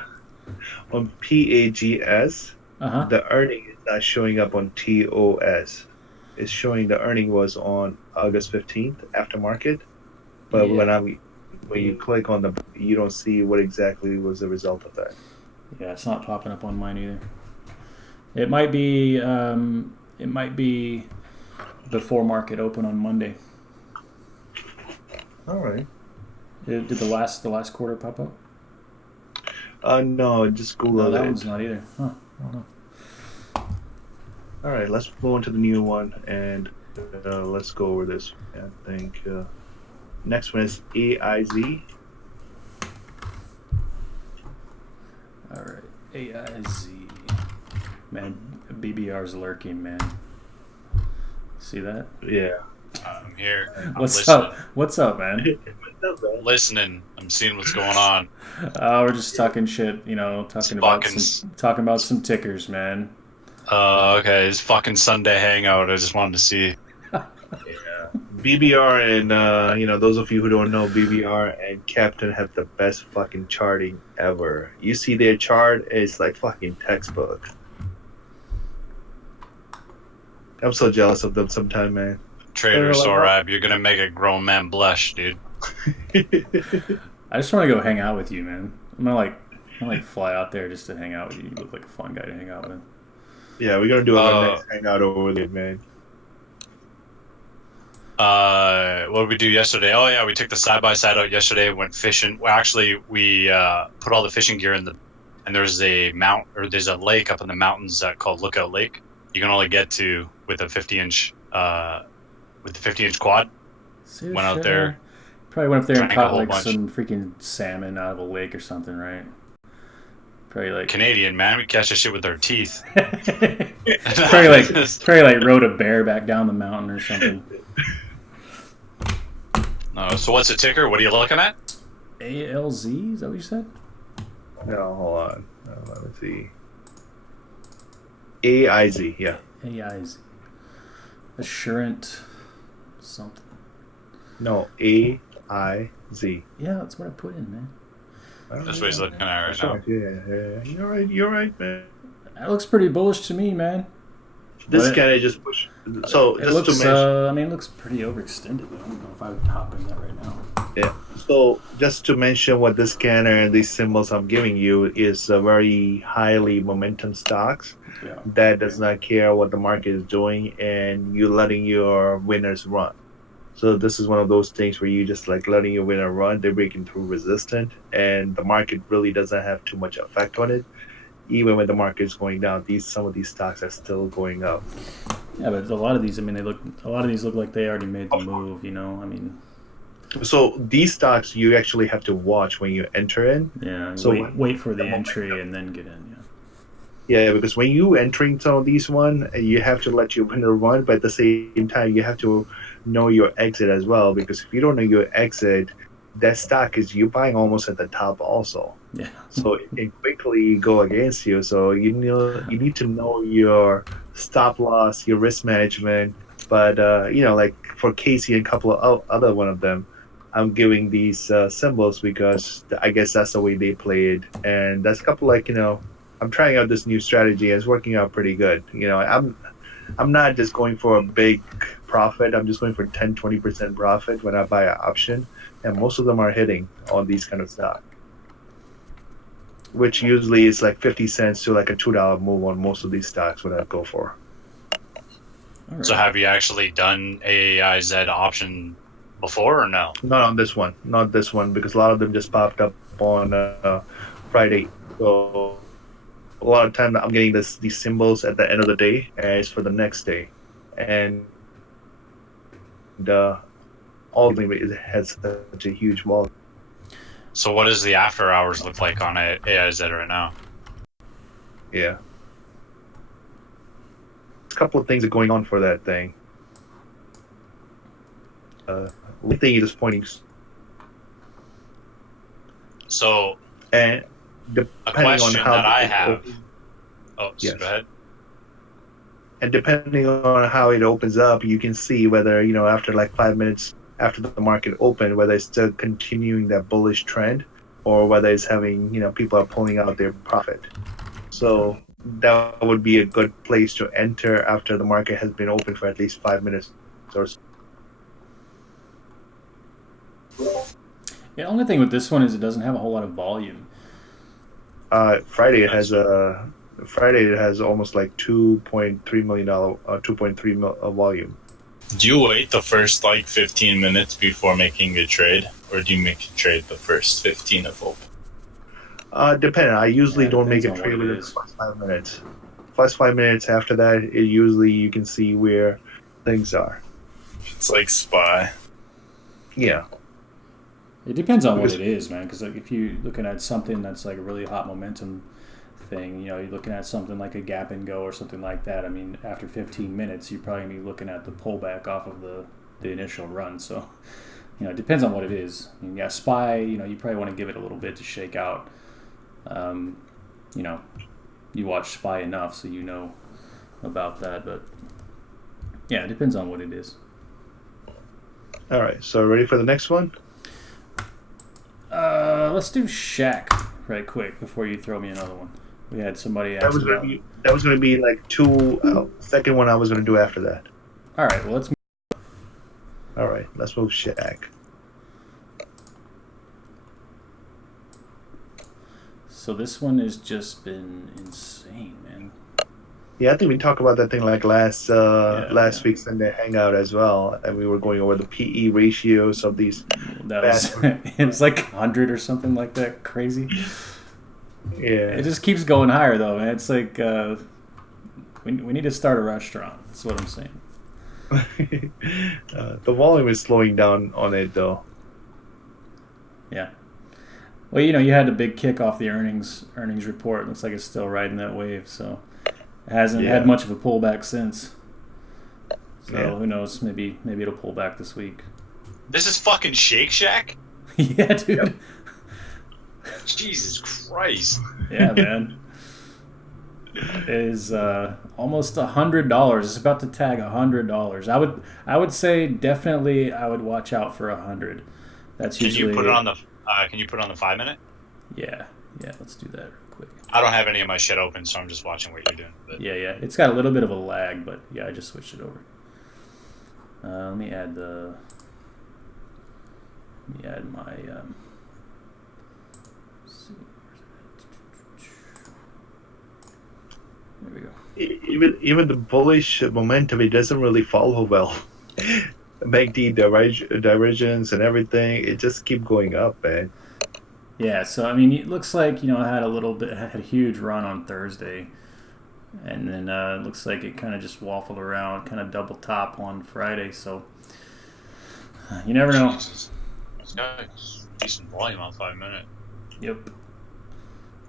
On PAGS, the earning is not showing up on TOS. It's showing the earning was on August 15th after market, but when you click on you don't see what exactly was the result of that. Yeah, it's not popping up on mine either. It might be before market open on Monday. All right. Did the last quarter pop up? No, just Google that it. one's not either. Huh. I don't know. All right, let's move on to the new one, and let's go over this. I think next one is AIZ. All right, AIZ. Man, BBR's lurking, man. See that? Yeah. I'm here. I'm What's listening. up? What's up, man? Listening. I'm seeing what's going on. We're just talking shit, talking about some tickers, man. Okay, it's fucking Sunday hangout. I just wanted to see. Yeah. BBR and those of you who don't know, BBR and Captain have the best fucking charting ever. You see their chart, it's like fucking textbook. I'm so jealous of them sometime, man. Trader Sorab, you're gonna make a grown man blush, dude. I just want to go hang out with you, man. I'm gonna fly out there just to hang out with you. You look like a fun guy to hang out with. Yeah, we're gonna do our next hangout over there, man. What did we do yesterday? Oh yeah, we took the side-by-side out yesterday, went fishing. Well, actually, we put all the fishing gear in and there's a lake up in the mountains called Lookout Lake. You can only get to with a 50-inch quad. Serious went out shit, there. Man. Probably went up there and drank a caught whole like bunch. some freaking salmon out of a lake or something, right? Probably like Canadian, man. We catch that shit with our teeth. probably like rode a bear back down the mountain or something. So what's the ticker? What are you looking at? ALZ? Is that what you said? No, hold on. Let me see. AIZ, yeah. AIZ. Assurant something. No, AIZ. Yeah, that's what I put in, man. That's what he's looking at right now. Yeah. You're right, man. That looks pretty bullish to me, man. This But scanner just push. So it just looks, to mention, I mean, it looks pretty overextended. I don't know if I would hop in that right now. yeah. So just to mention what this scanner and these symbols I'm giving you is very highly momentum stocks Yeah. that does not care what the market is doing, and you're letting your winners run. So this is one of those things where you just like letting your winner run. They're breaking through resistance, and the market really doesn't have too much effect on it. Even when the market is going down, some of these stocks are still going up. Yeah, but a lot of these, I mean, a lot of these look like they already made the move. You know, I mean. So these stocks you actually have to watch when you enter in. Yeah. So Wait for the entry and then get in. yeah, because when you entering some of these you have to let your winner run, but at the same time you have to know your exit as well. Because if you don't know your exit, that stock is you buying almost at the top also. Yeah. So it can quickly go against you. So you need to know your stop loss, your risk management. But like for Casey and a couple of other one of them, I'm giving these symbols because I guess that's the way they play it, and that's a couple I'm trying out this new strategy and it's working out pretty good. I'm not just going for a big profit. I'm just going for 10-20% profit when I buy an option, and most of them are hitting on these kind of stock, which usually is like 50 cents to like a $2 move on most of these stocks when I go for. Right. So have you actually done AIZ option before or no? Not on this one. Not this one, because a lot of them just popped up on Friday. So a lot of time I'm getting these symbols at the end of the day, and it's for the next day, and all of it has such a huge volume. So what does the after hours look like on AIZ right now? Yeah, a couple of things are going on for that thing. One thing is pointing. So And a question on how that I have. Oh, yes. Go ahead. And depending on how it opens up, you can see whether, after like 5 minutes after the market opened, whether it's still continuing that bullish trend or whether it's having, people are pulling out their profit. So that would be a good place to enter after the market has been open for at least 5 minutes or so. Yeah, the only thing with this one is it doesn't have a whole lot of volume. Friday it has almost like $2.3 million, 2.3 volume. Do you wait the first 15 minutes before making a trade, or do you make a trade the first 15 of open? Depending. I usually don't make a depends on trade what it within the is. first 5 minutes. First 5 minutes after that, you can see where things are. It's like SPY. Yeah. It depends on what it is, man. Because if you're looking at something that's like a really hot momentum thing, you're looking at something like a gap and go or something like that. I mean, after 15 minutes, you're probably gonna be looking at the pullback off of the initial run. So, it depends on what it is. I mean, yeah, SPY, you probably want to give it a little bit to shake out. You watch SPY enough so you know about that. But yeah, it depends on what it is. All right. So ready for the next one? Let's do Shaq right quick before you throw me another one. We had somebody ask That was going to be like second one I was going to do after that. All right, well, All right, let's move Shaq. So this one has just been insane, man. Yeah, I think we talked about that thing like last week's in the Hangout as well, and we were going over the PE ratios of these. It was like 100 or something like that. Crazy. Yeah. It just keeps going higher, though, man. It's like we need to start a restaurant. That's what I'm saying. The volume is slowing down on it, though. Yeah. Well, you had a big kick off the earnings report. Looks like it's still riding that wave, so it hasn't had much of a pullback since. So who knows? Maybe it'll pull back this week. This is fucking Shake Shack? Yeah, dude. Yep. Jesus Christ. Yeah, man. It is almost $100. It's about to tag $100. I would say definitely I would watch out for 100. That's usually. Can you put it on the 5 minute? Yeah. Let's do that real quick. I don't have any of my shit open, so I'm just watching what you're doing. But Yeah. It's got a little bit of a lag, but yeah, I just switched it over. Let me add my. Let's see. There we go. Even the bullish momentum, it doesn't really follow well. MACD divergence and everything, it just keep going up, man. Yeah, so I mean, it looks like, it had a huge run on Thursday, and then it looks like it kind of just waffled around, kind of double top on Friday. So you never know. Jesus. It's got decent volume on 5 minutes. Yep.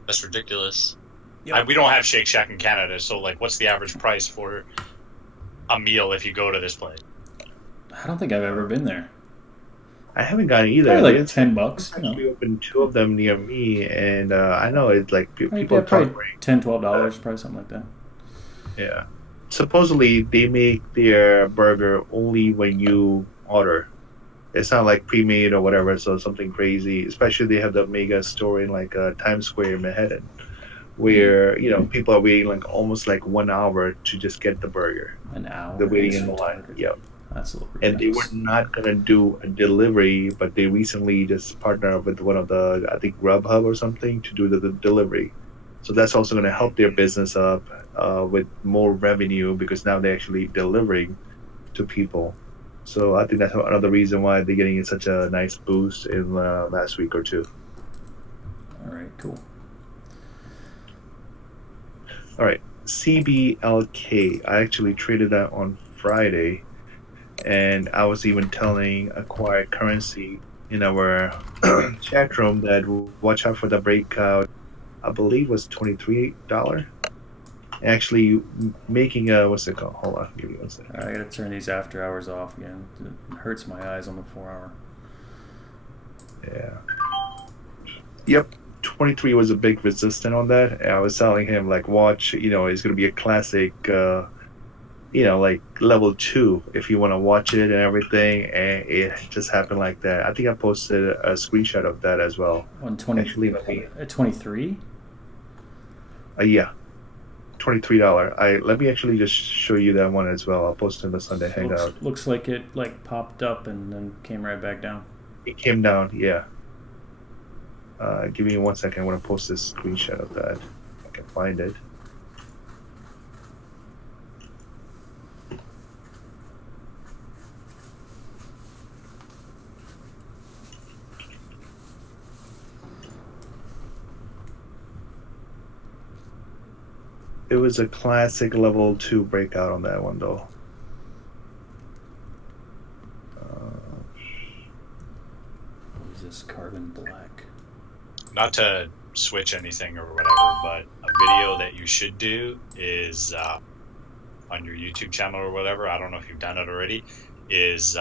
That's ridiculous. Yep. We don't have Shake Shack in Canada, so like, what's the average price for a meal if you go to this place? I don't think I've ever been there. I haven't gone either. Probably like $10. We opened 2 of them near me, and I know it's like people Probably talk. $10, $12, probably something like that. Yeah. Supposedly they make their burger only when you order. It's not like pre-made or whatever, so something crazy. Especially they have the mega store in like Times Square in Manhattan, where people are waiting like almost like 1 hour to just get the burger. An hour. They're waiting in the line. Yep. That's a little and they were not gonna do a delivery, but they recently just partnered up with one of the, I think, Grubhub or something to do the delivery. So that's also gonna help their business up with more revenue, because now they're actually delivering to people. So I think that's another reason why they're getting such a nice boost in last week or two. All right, cool. All right, CBLK. I actually traded that on Friday, and I was even telling Acquired Currency in our chat room that watch out for the breakout. I believe was $23. Actually, making a, what's it called? Hold on, give me 1 second. I gotta turn these after hours off again. It hurts my eyes on the 4 hour. Yeah. Yep. 23 was a big resistant on that. And I was telling him, like, watch, it's going to be a classic, like level 2 if you want to watch it and everything. And it just happened like that. I think I posted a screenshot of that as well. On 20, actually, let me. At 23? Yeah. $23. Let me actually just show you that one as well. I'll post it in the Sunday Hangout. Looks like it popped up and then came right back down. It came down, yeah. Give me 1 second. I want to post this screenshot of that. I can find it. It was a classic level 2 breakout on that one, though. What is this? Carbon black. Not to switch anything or whatever, but a video that you should do is on your YouTube channel or whatever. I don't know if you've done it already. Is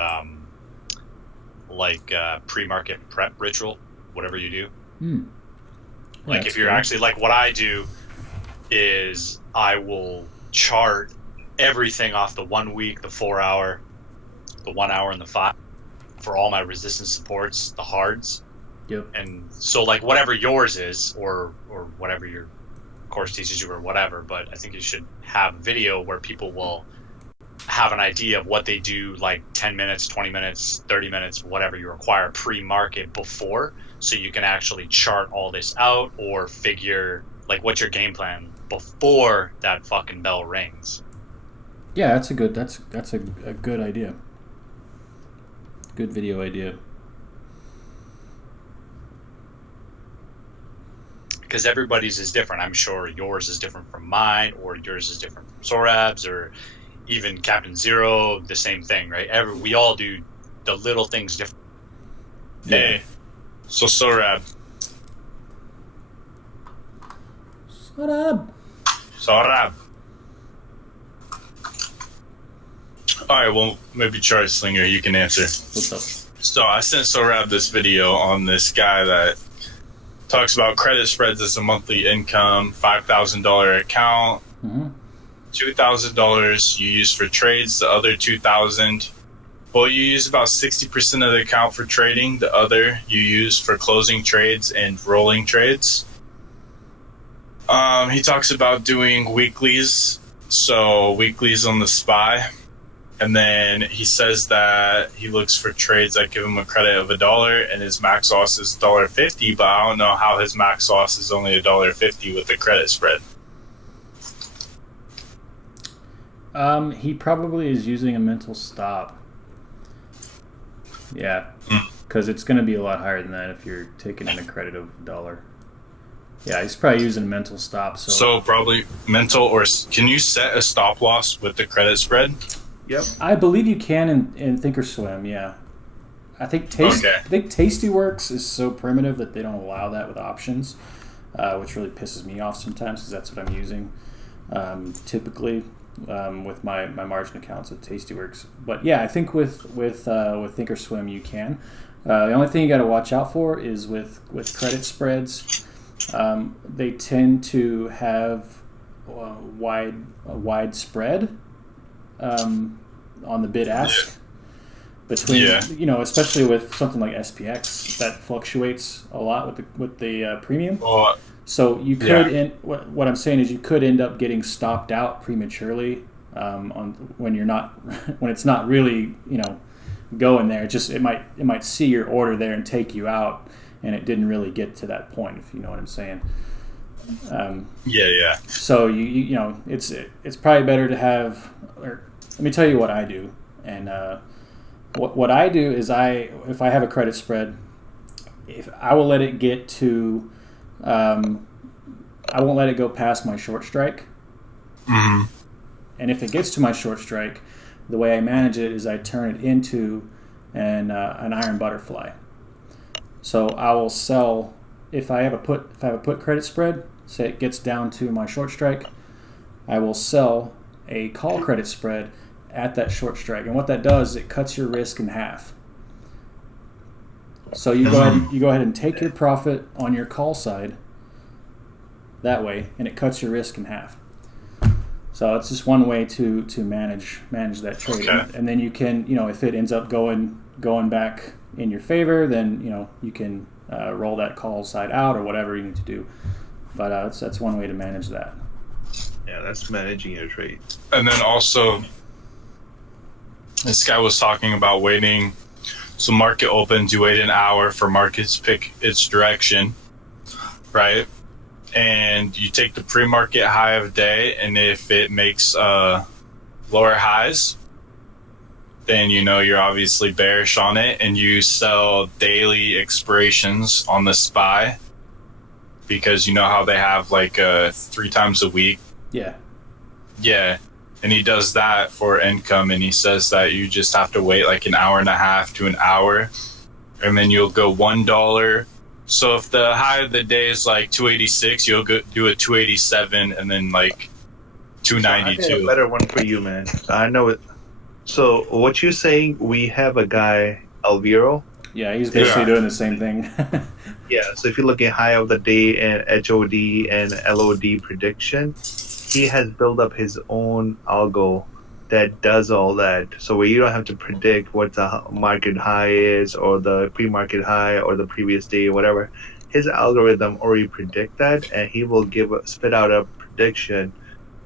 pre-market prep ritual, whatever you do. Like if you're actually, like what I do is I will chart everything off the 1 week, the 4 hour, the 1 hour, and the 5 for all my resistance supports, the hards. Yep. And so like whatever yours is, or whatever your course teaches you or whatever, but I think you should have video where people will have an idea of what they do, like 10 minutes, 20 minutes, 30 minutes, whatever you require pre-market before, so you can actually chart all this out or figure like what's your game plan before that fucking bell rings. Yeah, that's a good idea. Good video idea. Because everybody's is different. I'm sure yours is different from mine, or yours is different from Sorab's, or even Captain Zero, the same thing, right? We all do the little things different. Yeah. Hey, so Sorab. Sorab. Alright, well, maybe Charlie Slinger, you can answer. What's up? So I sent Sorab this video on this guy that talks about credit spreads as a monthly income, $5,000 account, $2,000 you use for trades, the other $2,000. Well, you use about 60% of the account for trading, the other you use for closing trades and rolling trades. He talks about doing weeklies, so weeklies on the SPY, and then he says that he looks for trades that give him a credit of $1, and his max loss is $1.50. But I don't know how his max loss is only $1.50 with the credit spread. He probably is using a mental stop. Yeah, because it's going to be a lot higher than that if you're taking in a credit of $1. Yeah, he's probably using a mental stop. So probably mental, or can you set a stop loss with the credit spread? Yep. I believe you can in Thinkorswim. Yeah, I think Tastyworks is so primitive that they don't allow that with options, which really pisses me off sometimes because that's what I'm using typically with my margin accounts at Tastyworks. But yeah, I think with Thinkorswim you can. The only thing you got to watch out for is with credit spreads. They tend to have a wide spread on the bid ask between especially with something like SPX that fluctuates a lot with the premium. So you could what I'm saying is you could end up getting stopped out prematurely on when it's not really going there. It might see your order there and take you out, and it didn't really get to that point, if you know what I'm saying. So it's probably better to have. Or let me tell you what I do, and what I do is if I have a credit spread, if I will let it get to, I won't let it go past my short strike. Mm-hmm. And if it gets to my short strike, the way I manage it is I turn it into an iron butterfly. So I will sell if I have a put credit spread. Say it gets down to my short strike, I will sell a call credit spread at that short strike, and what that does is it cuts your risk in half. So you go ahead and take your profit on your call side that way, and it cuts your risk in half. So it's just one way to manage that trade, and then you can if it ends up going back in your favor, then you can roll that call side out or whatever you need to do. But that's one way to manage that. Yeah, that's managing your trade. And then also, this guy was talking about waiting. So market opens, you wait an hour for markets to pick its direction, right? And you take the pre-market high of the day, and if it makes lower highs, then you're obviously bearish on it, and you sell daily expirations on the SPY, because you know how they have 3 times a week. Yeah, and he does that for income, and he says that you just have to wait like an hour and a half to an hour, and then you'll go $1. So if the high of the day is like 286, you'll go do a 287, and then 292. So I got a better one for you, man. I know it. So what you're saying, we have a guy, Alviro. Yeah, he's basically doing the same thing. Yeah, so if you look at high of the day and HOD and LOD prediction, he has built up his own algo that does all that. So where you don't have to predict what the market high is or the pre-market high or the previous day or whatever. His algorithm already predict that, and he will spit out a prediction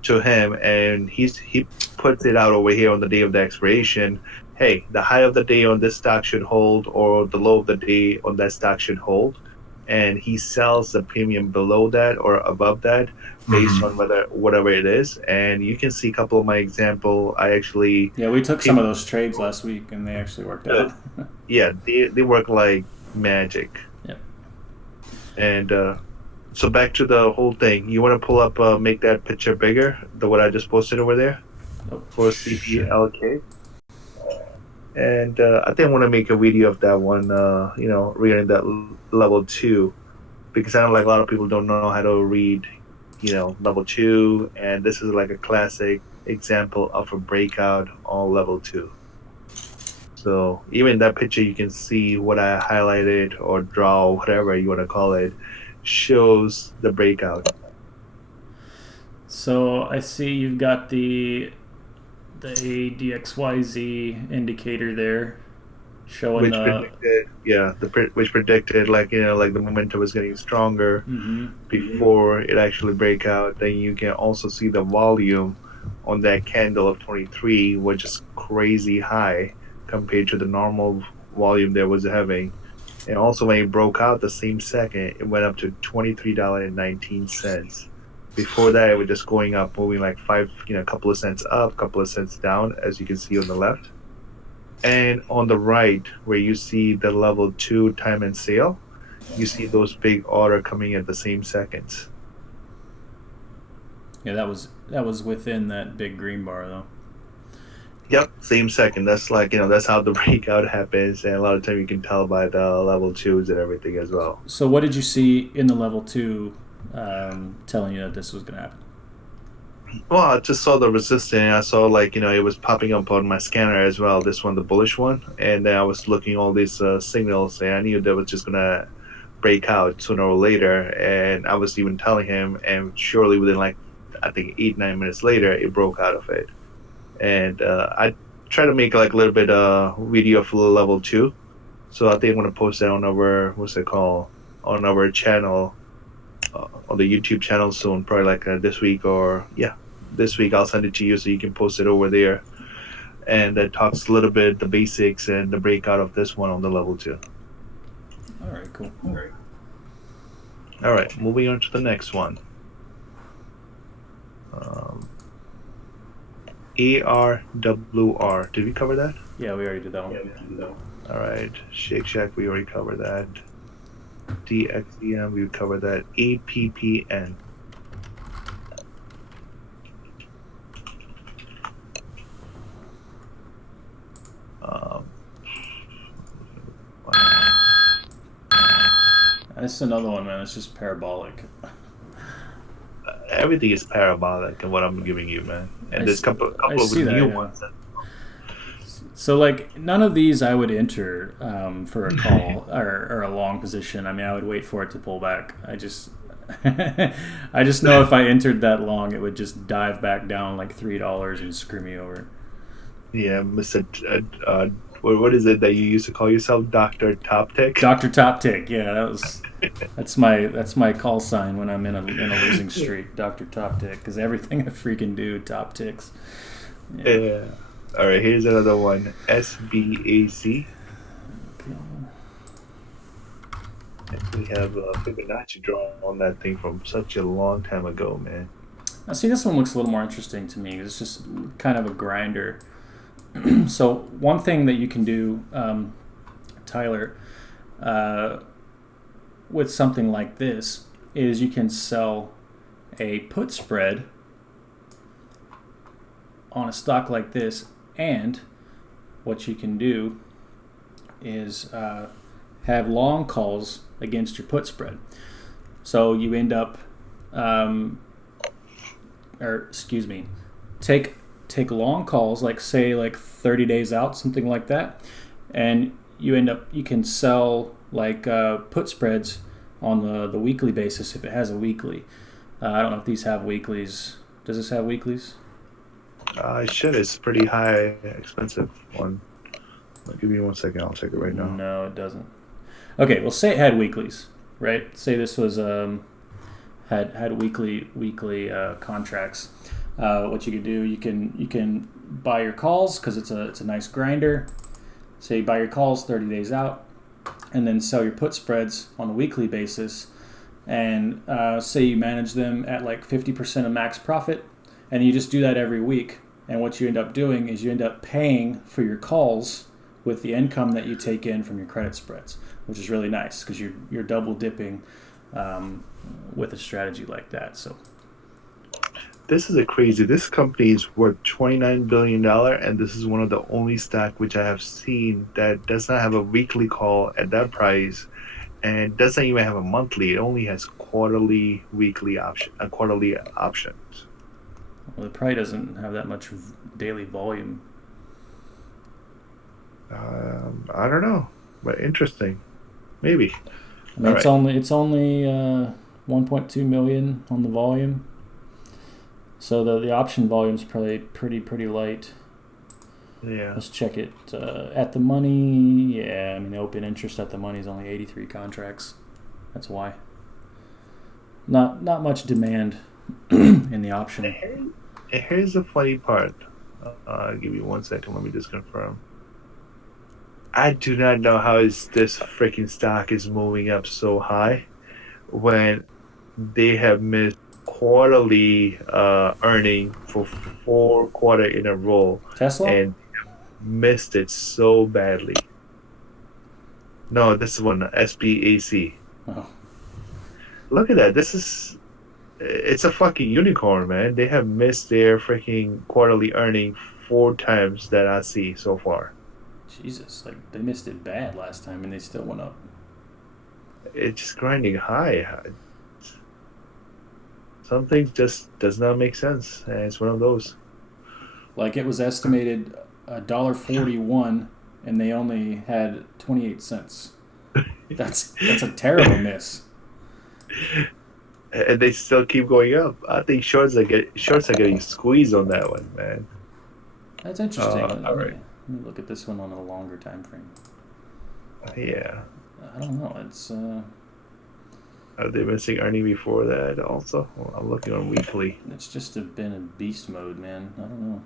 to him, and he puts it out over here on the day of the expiration. Hey, the high of the day on this stock should hold, or the low of the day on that stock should hold, and he sells the premium below that or above that based on whatever it is. And you can see a couple of my example. We took some of those trades last week, and they actually worked out. Yeah, they work like magic. Yep. And so back to the whole thing. You want to pull up, make that picture bigger, what I just posted over there for CPLK. And I think I want to make a video of that one, reading that level 2, because I know a lot of people don't know how to read, level 2, and this is like a classic example of a breakout on level 2. So even in that picture, you can see what I highlighted or draw, whatever you want to call it, shows the breakout. So I see you've got the ADXYZ indicator there. showing which the. predicted, which predicted like like the momentum was getting stronger Mhm. before it actually break out. Then you can also see the volume on that candle of 23 was just crazy high compared to the normal volume there was having. And also when it broke out the same second, it went up to $23.19. Before that, it was just going up, moving like a couple of cents up, couple of cents down, as you can see on the left. And on the right, where you see the level 2 time and sale, you see those big order coming at the same seconds. Yeah, that was within that big green bar though. Yep, same second. That's like, that's how the breakout happens. And a lot of time you can tell by the level 2s and everything as well. So what did you see in the level 2 telling you that this was going to happen? Well, I just saw the resistance. I saw it was popping up on my scanner as well. This one, the bullish one, and then I was looking all these signals, and I knew that was just gonna break out sooner or later. And I was even telling him, and surely within I think 8-9 minutes later, it broke out of it. And I try to make like a little bit video for level 2, so I think I'm gonna post that on our on our channel. On the YouTube channel soon, probably this week this week I'll send it to you so you can post it over there, and it talks a little bit the basics and the breakout of this one on the level 2. All right, cool. All right, moving on to the next one. ARWR. Did we cover that? Yeah, we already did that one. All right, Shake Shack, we already covered that. DXEM, we covered that. APPN. This is another one, man. It's just parabolic. Everything is parabolic in what I'm giving you, man. And there's a couple of new ones. So, none of these I would enter for a call or a long position. I mean, I would wait for it to pull back. I just know if I entered that long, it would just dive back down like $3 and screw me over. Yeah, Mr. What is it that you used to call yourself, Dr. Top Tick? Dr. Top Tick, yeah, that's my call sign when I'm in a losing streak, Dr. Top Tick, because everything I freaking do top ticks. Yeah. All right, here's another one. SBAC. We have a Fibonacci draw on that thing from such a long time ago, man. Now, see, this one looks a little more interesting to me. It's just kind of a grinder. So one thing that you can do, Tyler, with something like this is you can sell a put spread on a stock like this, and what you can do is have long calls against your put spread. So you end up, take long calls, say 30 days out, something like that, and you can sell put spreads on the weekly basis if it has a weekly. I don't know if these have weeklies. Does this have weeklies? It should. It's a pretty high, expensive one. Give me 1 second. I'll check it right now. No, it doesn't. Okay, well, say it had weeklies, right? Say this was had weekly contracts. What you could do, you can buy your calls because it's a nice grinder. Say you buy your calls 30 days out, and then sell your put spreads on a weekly basis. And say you manage them at 50% of max profit, and you just do that every week. And what you end up doing is you end up paying for your calls with the income that you take in from your credit spreads, which is really nice because you're double dipping with a strategy like that. So this is crazy. This company is worth $29 billion, and this is one of the only stock which I have seen that does not have a weekly call at that price, and doesn't even have a monthly. It only has quarterly options. Well, it probably doesn't have that much daily volume. I don't know, but interesting. Maybe. I mean, it's only 1.2 million on the volume. So the option volume is probably pretty light. Yeah. Let's check it. At the money, yeah, I mean, the open interest at the money is only 83 contracts. That's why. Not much demand in the option. Here's the funny part. Give me 1 second. Let me just confirm. I do not know how this freaking stock is moving up so high when they have missed quarterly earning for 4 quarters in a row Tesla? and missed it so badly. No, this one, SPAC. Oh. Look at that. It's a fucking unicorn, man. They have missed their freaking quarterly earning 4 times that I see so far. Jesus, like they missed it bad last time and they still went up. It's just grinding high. Some things just does not make sense, and it's one of those. Like it was estimated $1.41 and they only had 28 cents. That's a terrible miss. And they still keep going up. I think shorts are getting squeezed on that one, man. That's interesting. All right. Let me look at this one on a longer time frame. Yeah. I don't know. It's Are they missing earning before that also? Well, I'm looking on weekly. it's just been in beast mode, man. I don't know.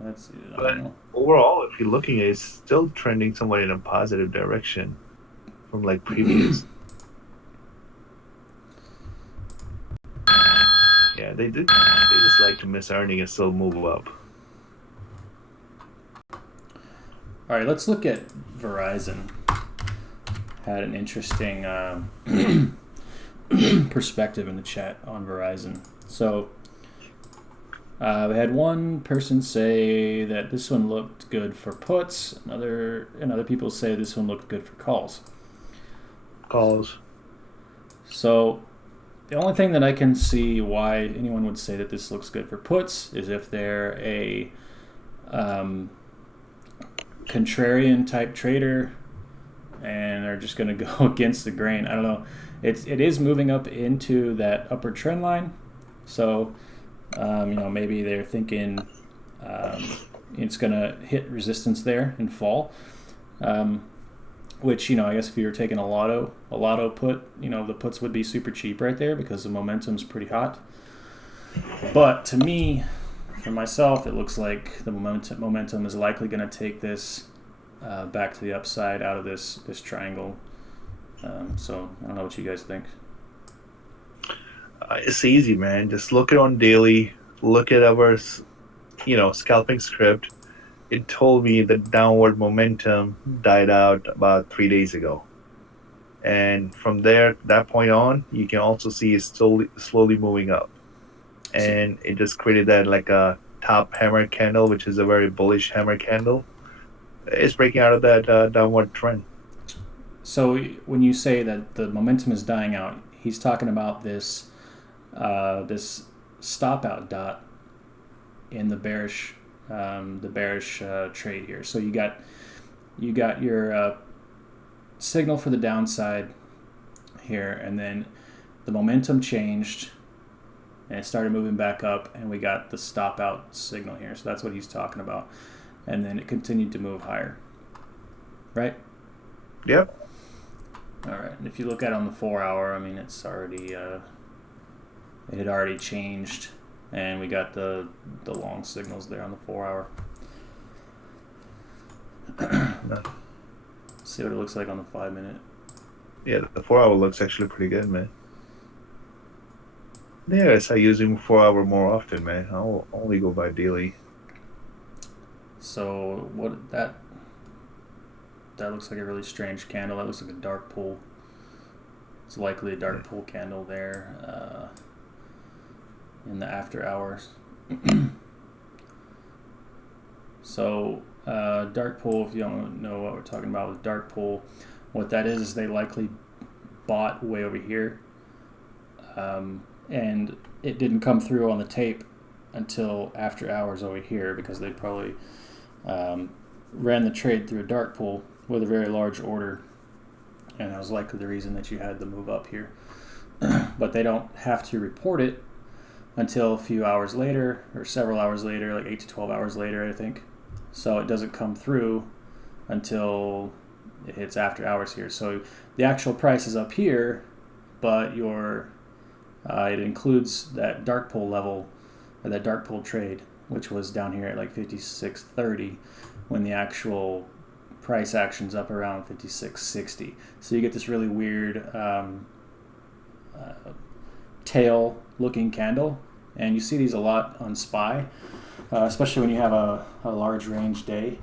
I But don't know. overall, if you're looking at it, it's still trending somewhat in a positive direction from like previous. Yeah, they just like to miss earning and still move up. All right, let's look at Verizon. Had an interesting perspective in the chat on Verizon. So we had one person say that this one looked good for puts, and other people say this one looked good for calls. Calls. So the only thing that I can see why anyone would say that this looks good for puts is if they're a contrarian type trader and they're just going to go against the grain. I don't know. It is moving up into that upper trend line. So, maybe they're thinking it's going to hit resistance there and fall. Which, I guess if you were taking a lotto put, the puts would be super cheap right there because the momentum's pretty hot. But to me, for myself, it looks like the momentum is likely going to take this back to the upside out of this triangle. So I don't know what you guys think. It's easy, man. Just look it on daily. Look at our, scalping script. It told me the downward momentum died out about 3 days ago. And from that point on, you can also see it's slowly moving up. And it just created that like a top hammer candle, which is a very bullish hammer candle. It's breaking out of that downward trend. So when you say that the momentum is dying out, he's talking about this stop out dot in the bearish trade here. So you got your signal for the downside here, and then the momentum changed and it started moving back up, and we got the stop out signal here. So that's what he's talking about, and then it continued to move higher, right? Yep. All right. And if you look at it on the 4 hour, I mean, it's already it had already changed, and we got the long signals there on the 4 hour. See what it looks like on the 5 minute. Yeah, the 4 hour looks actually pretty good, man. Yeah, I start using 4 hour more often, man. I'll only go by daily. So what that looks like a really strange candle. That looks like a dark pool. It's likely a dark pool candle there in the after hours. So dark pool, if you don't know what we're talking about with dark pool, what that is they likely bought way over here. And it didn't come through on the tape until after hours over here because they probably ran the trade through a dark pool with a very large order, and that was likely the reason that you had the move up here. But they don't have to report it until a few hours later, or several hours later, like 8 to 12 hours later, I think. so it doesn't come through until it hits after hours here. So the actual price is up here, but it includes that dark pool level, or that dark pool trade, which was down here at like 56.30, when the actual price action's up around 56.60. So you get this really weird tail looking candle, and you see these a lot on SPY, especially when you have a large range day.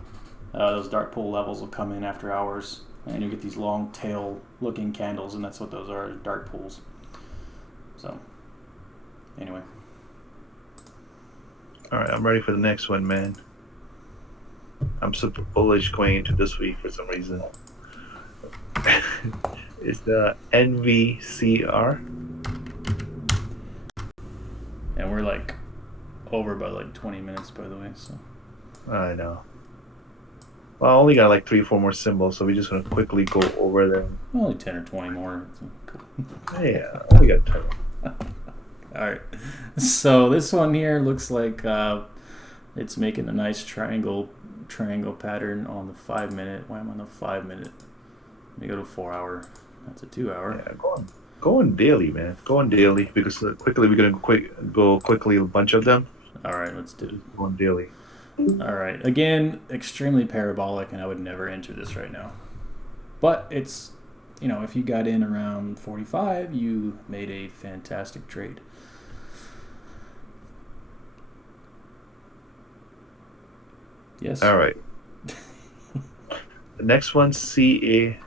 Those dark pool levels will come in after hours, and you get these long tail looking candles, and that's what those are, dark pools. So anyway, All right, I'm ready for the next one, man. I'm super bullish going into this week for some reason. It's the NVCR. and we're like over by like 20 minutes, by the way. So I know. Well, I only got like 3-4 more symbols, so we're just gonna quickly go over them. only 10 or 20 more. Yeah, only got 10. All right. So this one here looks like it's making a nice triangle pattern on the 5 minute. Why am I on the 5 minute? Let me go to 4 hour. That's a 2 hour. Yeah, going daily, man. Going daily because quickly we're gonna go quickly a bunch of them. All right, let's do it. Going daily. All right. Again, extremely parabolic, and I would never enter this right now. But it's, if you got in around 45, you made a fantastic trade. Yes. All right. The next one, CASY.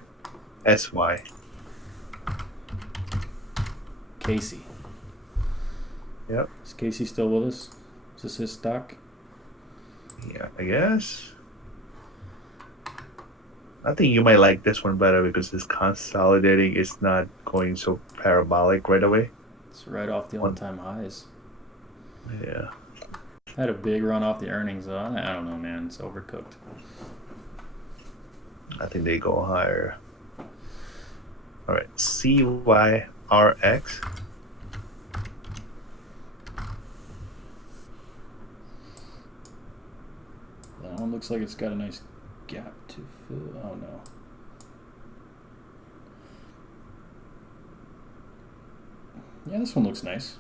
Casey. Yep. Is Casey still with us? Is this his stock? Yeah, I guess. I think you might like this one better because it's consolidating. It's not going so parabolic right away. It's right off the all-time highs. Yeah. Had a big run off the earnings, though. I don't know, man. It's overcooked. I think they go higher. All right. CYRX. That one looks like it's got a nice gap to fill. Oh, no. Yeah, this one looks nice.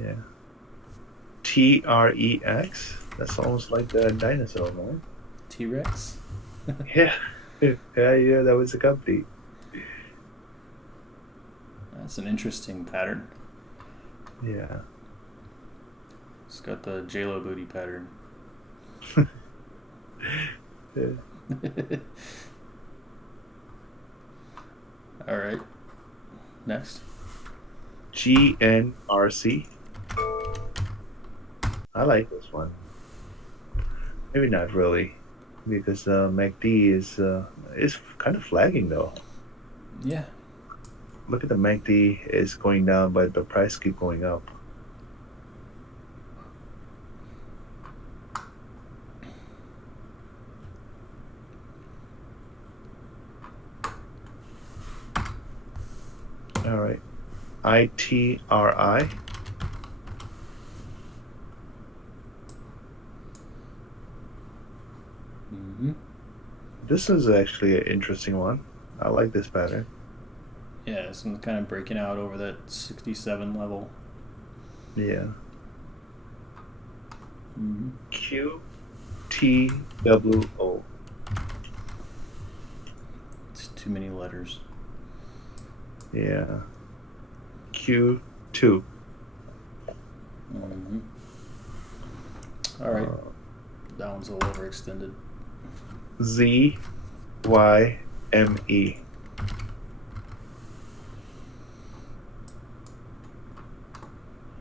Yeah. TREX. That's almost like the dinosaur, man. T-Rex? Yeah. Yeah, that was a company. That's an interesting pattern. Yeah. It's got the J-Lo booty pattern. Yeah. All right. Next. GNRC. I like this one. Maybe not really, because MACD is kind of flagging though. Yeah. Look at the MACD is going down, but the price keep going up. All right, ITRI. Mm-hmm. This is actually an interesting one. I like this pattern. Yeah, it's kind of breaking out over that 67 level. Yeah. Mm-hmm. QTWO. It's too many letters. Yeah. Q2. Mm-hmm. All right. That one's a little overextended. ZYME.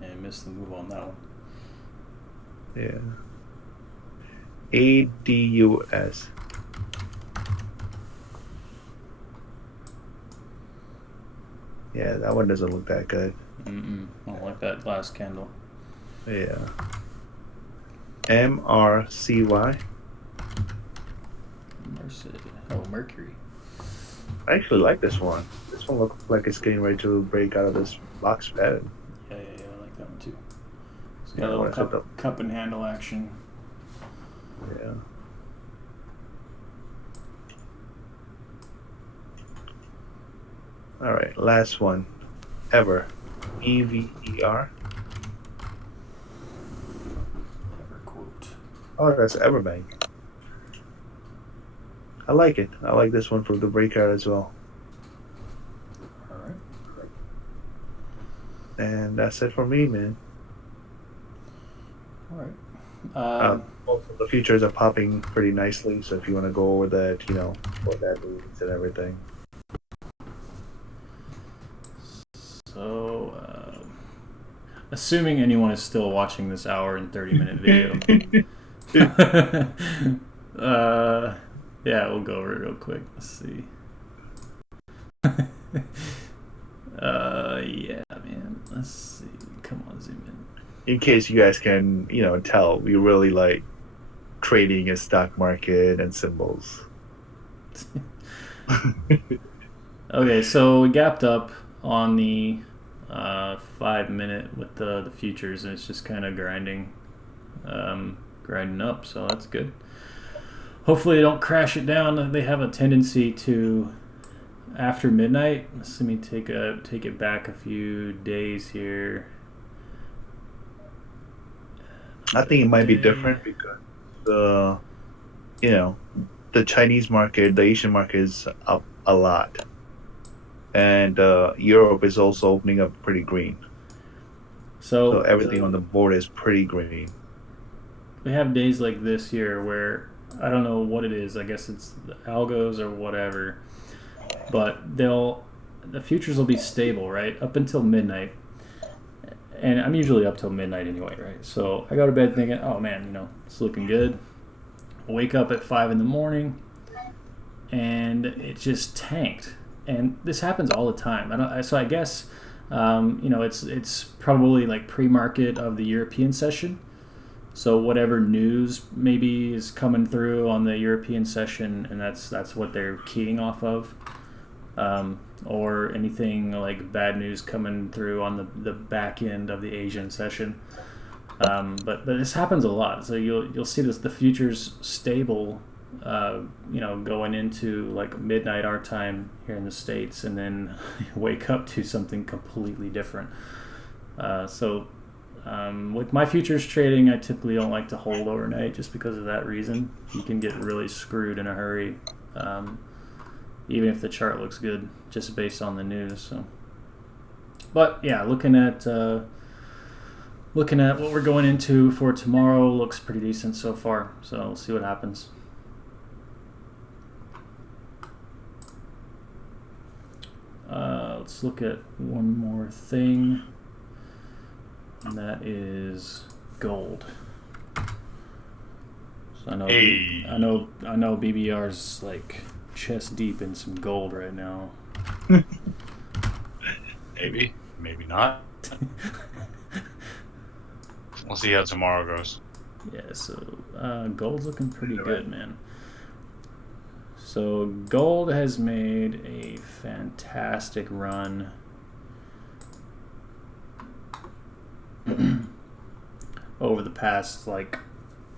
And missed the move on that one. Yeah. ADUS. Yeah, that one doesn't look that good. I don't like that last candle. Yeah. MRCY. Mercury. I actually like this one. This one looks like it's getting ready to break out of this box pattern. Yeah, I like that one too. It's got Yeah, a what's little up, cup and handle action. Yeah. All right, last one. Ever. EVER. Quote. Oh, that's Everbank. I like it. I like this one for the breakout as well. All right. And that's it for me, man. All right. Most of the futures are popping pretty nicely, so if you want to go over that, what that means and everything. So, assuming anyone is still watching this hour and 30-minute video, yeah, we'll go over it real quick. Let's see. Yeah, man. Let's see. Come on, zoom in. In case you guys can, tell, we really like trading in stock market and symbols. Okay, so we gapped up on the 5-minute with the futures, and it's just kind of grinding up, so that's good. Hopefully they don't crash it down. They have a tendency to, after midnight. Let me take it back a few days here. I think it might be different because the Chinese market, the Asian market is up a lot, and Europe is also opening up pretty green. So everything on the board is pretty green. We have days like this here where I don't know what it is. I guess it's the algos or whatever, but the futures will be stable, right, up until midnight. And I'm usually up till midnight anyway, right? So I go to bed thinking, oh man, it's looking good. I wake up at 5 in the morning, and it just tanked. And this happens all the time. So I guess, it's probably like pre-market of the European session. So whatever news maybe is coming through on the European session, and that's what they're keying off of. Or anything like bad news coming through on the back end of the Asian session. But this happens a lot. So you'll see the futures stable, going into like midnight our time here in the States, and then wake up to something completely different. With my futures trading, I typically don't like to hold overnight just because of that reason. You can get really screwed in a hurry. Even if the chart looks good, just based on the news. So, but yeah, looking at what we're going into for tomorrow looks pretty decent so far. So we'll see what happens. Let's look at one more thing, and that is gold. So I know BBR's like chest deep in some gold right now. Maybe not. We'll see how tomorrow goes. Yeah, so gold's looking pretty good, man. So gold has made a fantastic run over the past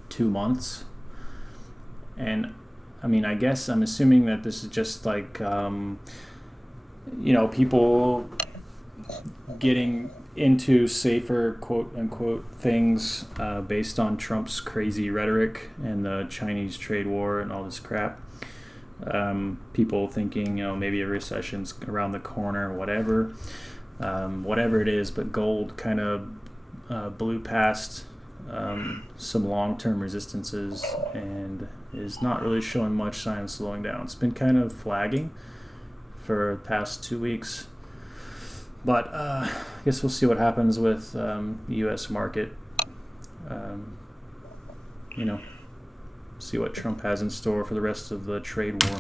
2 months, and I guess I'm assuming that this is just people getting into safer quote-unquote things based on Trump's crazy rhetoric and the Chinese trade war and all this crap. People thinking, maybe a recession's around the corner, whatever it is, but gold kind of blew past some long-term resistances and is not really showing much sign of slowing down. It's been kind of flagging for the past 2 weeks, but I guess we'll see what happens with the U.S. market. See what Trump has in store for the rest of the trade war,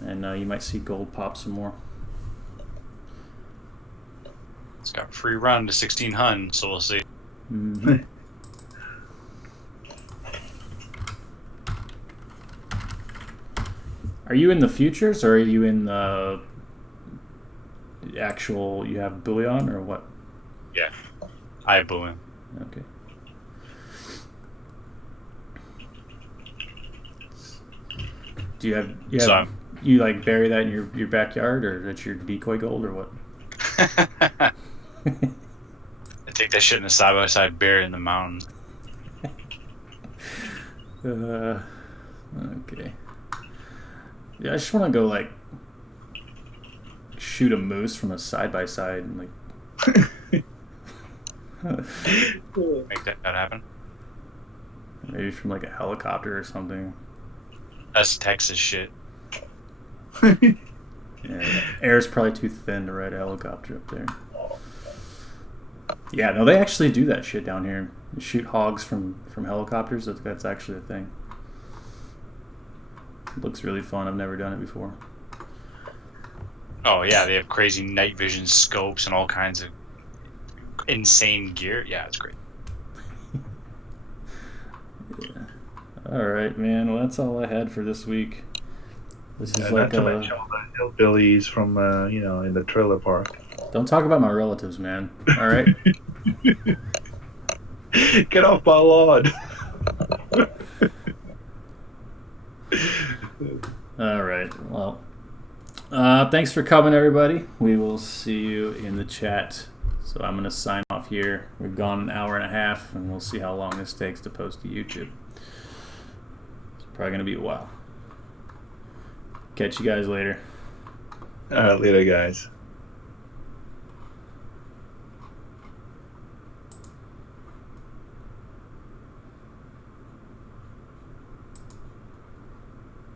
and you might see gold pop some more. It's got a free run to 1600, so we'll see. Mm-hmm. Are you in the futures, or are you in the actual? You have bullion, or what? Yeah, I have bullion. Okay. Do you have So you like bury that in your backyard, or that's your decoy gold, or what? I take that shit in a side by side, bury it in the mountain. Okay. Yeah, I just want to go like shoot a moose from a side by side and like. Make that happen. Maybe from like a helicopter or something. That's Texas shit. Yeah, air's probably too thin to ride a helicopter up there. Yeah, no, they actually do that shit down here. They shoot hogs from helicopters. That's actually a thing. It looks really fun. I've never done it before. Oh yeah, they have crazy night vision scopes and all kinds of insane gear. Yeah, it's great. Yeah. All right, man. Well, that's all I had for this week. This is Not like to mention all the hillbillies from in the trailer park. Don't talk about my relatives, man. All right. Get off my lawn. All right. Well, thanks for coming, everybody. We will see you in the chat. So I'm going to sign off here. We've gone an hour and a half, and we'll see how long this takes to post to YouTube. It's probably going to be a while. Catch you guys later. All right, later, guys.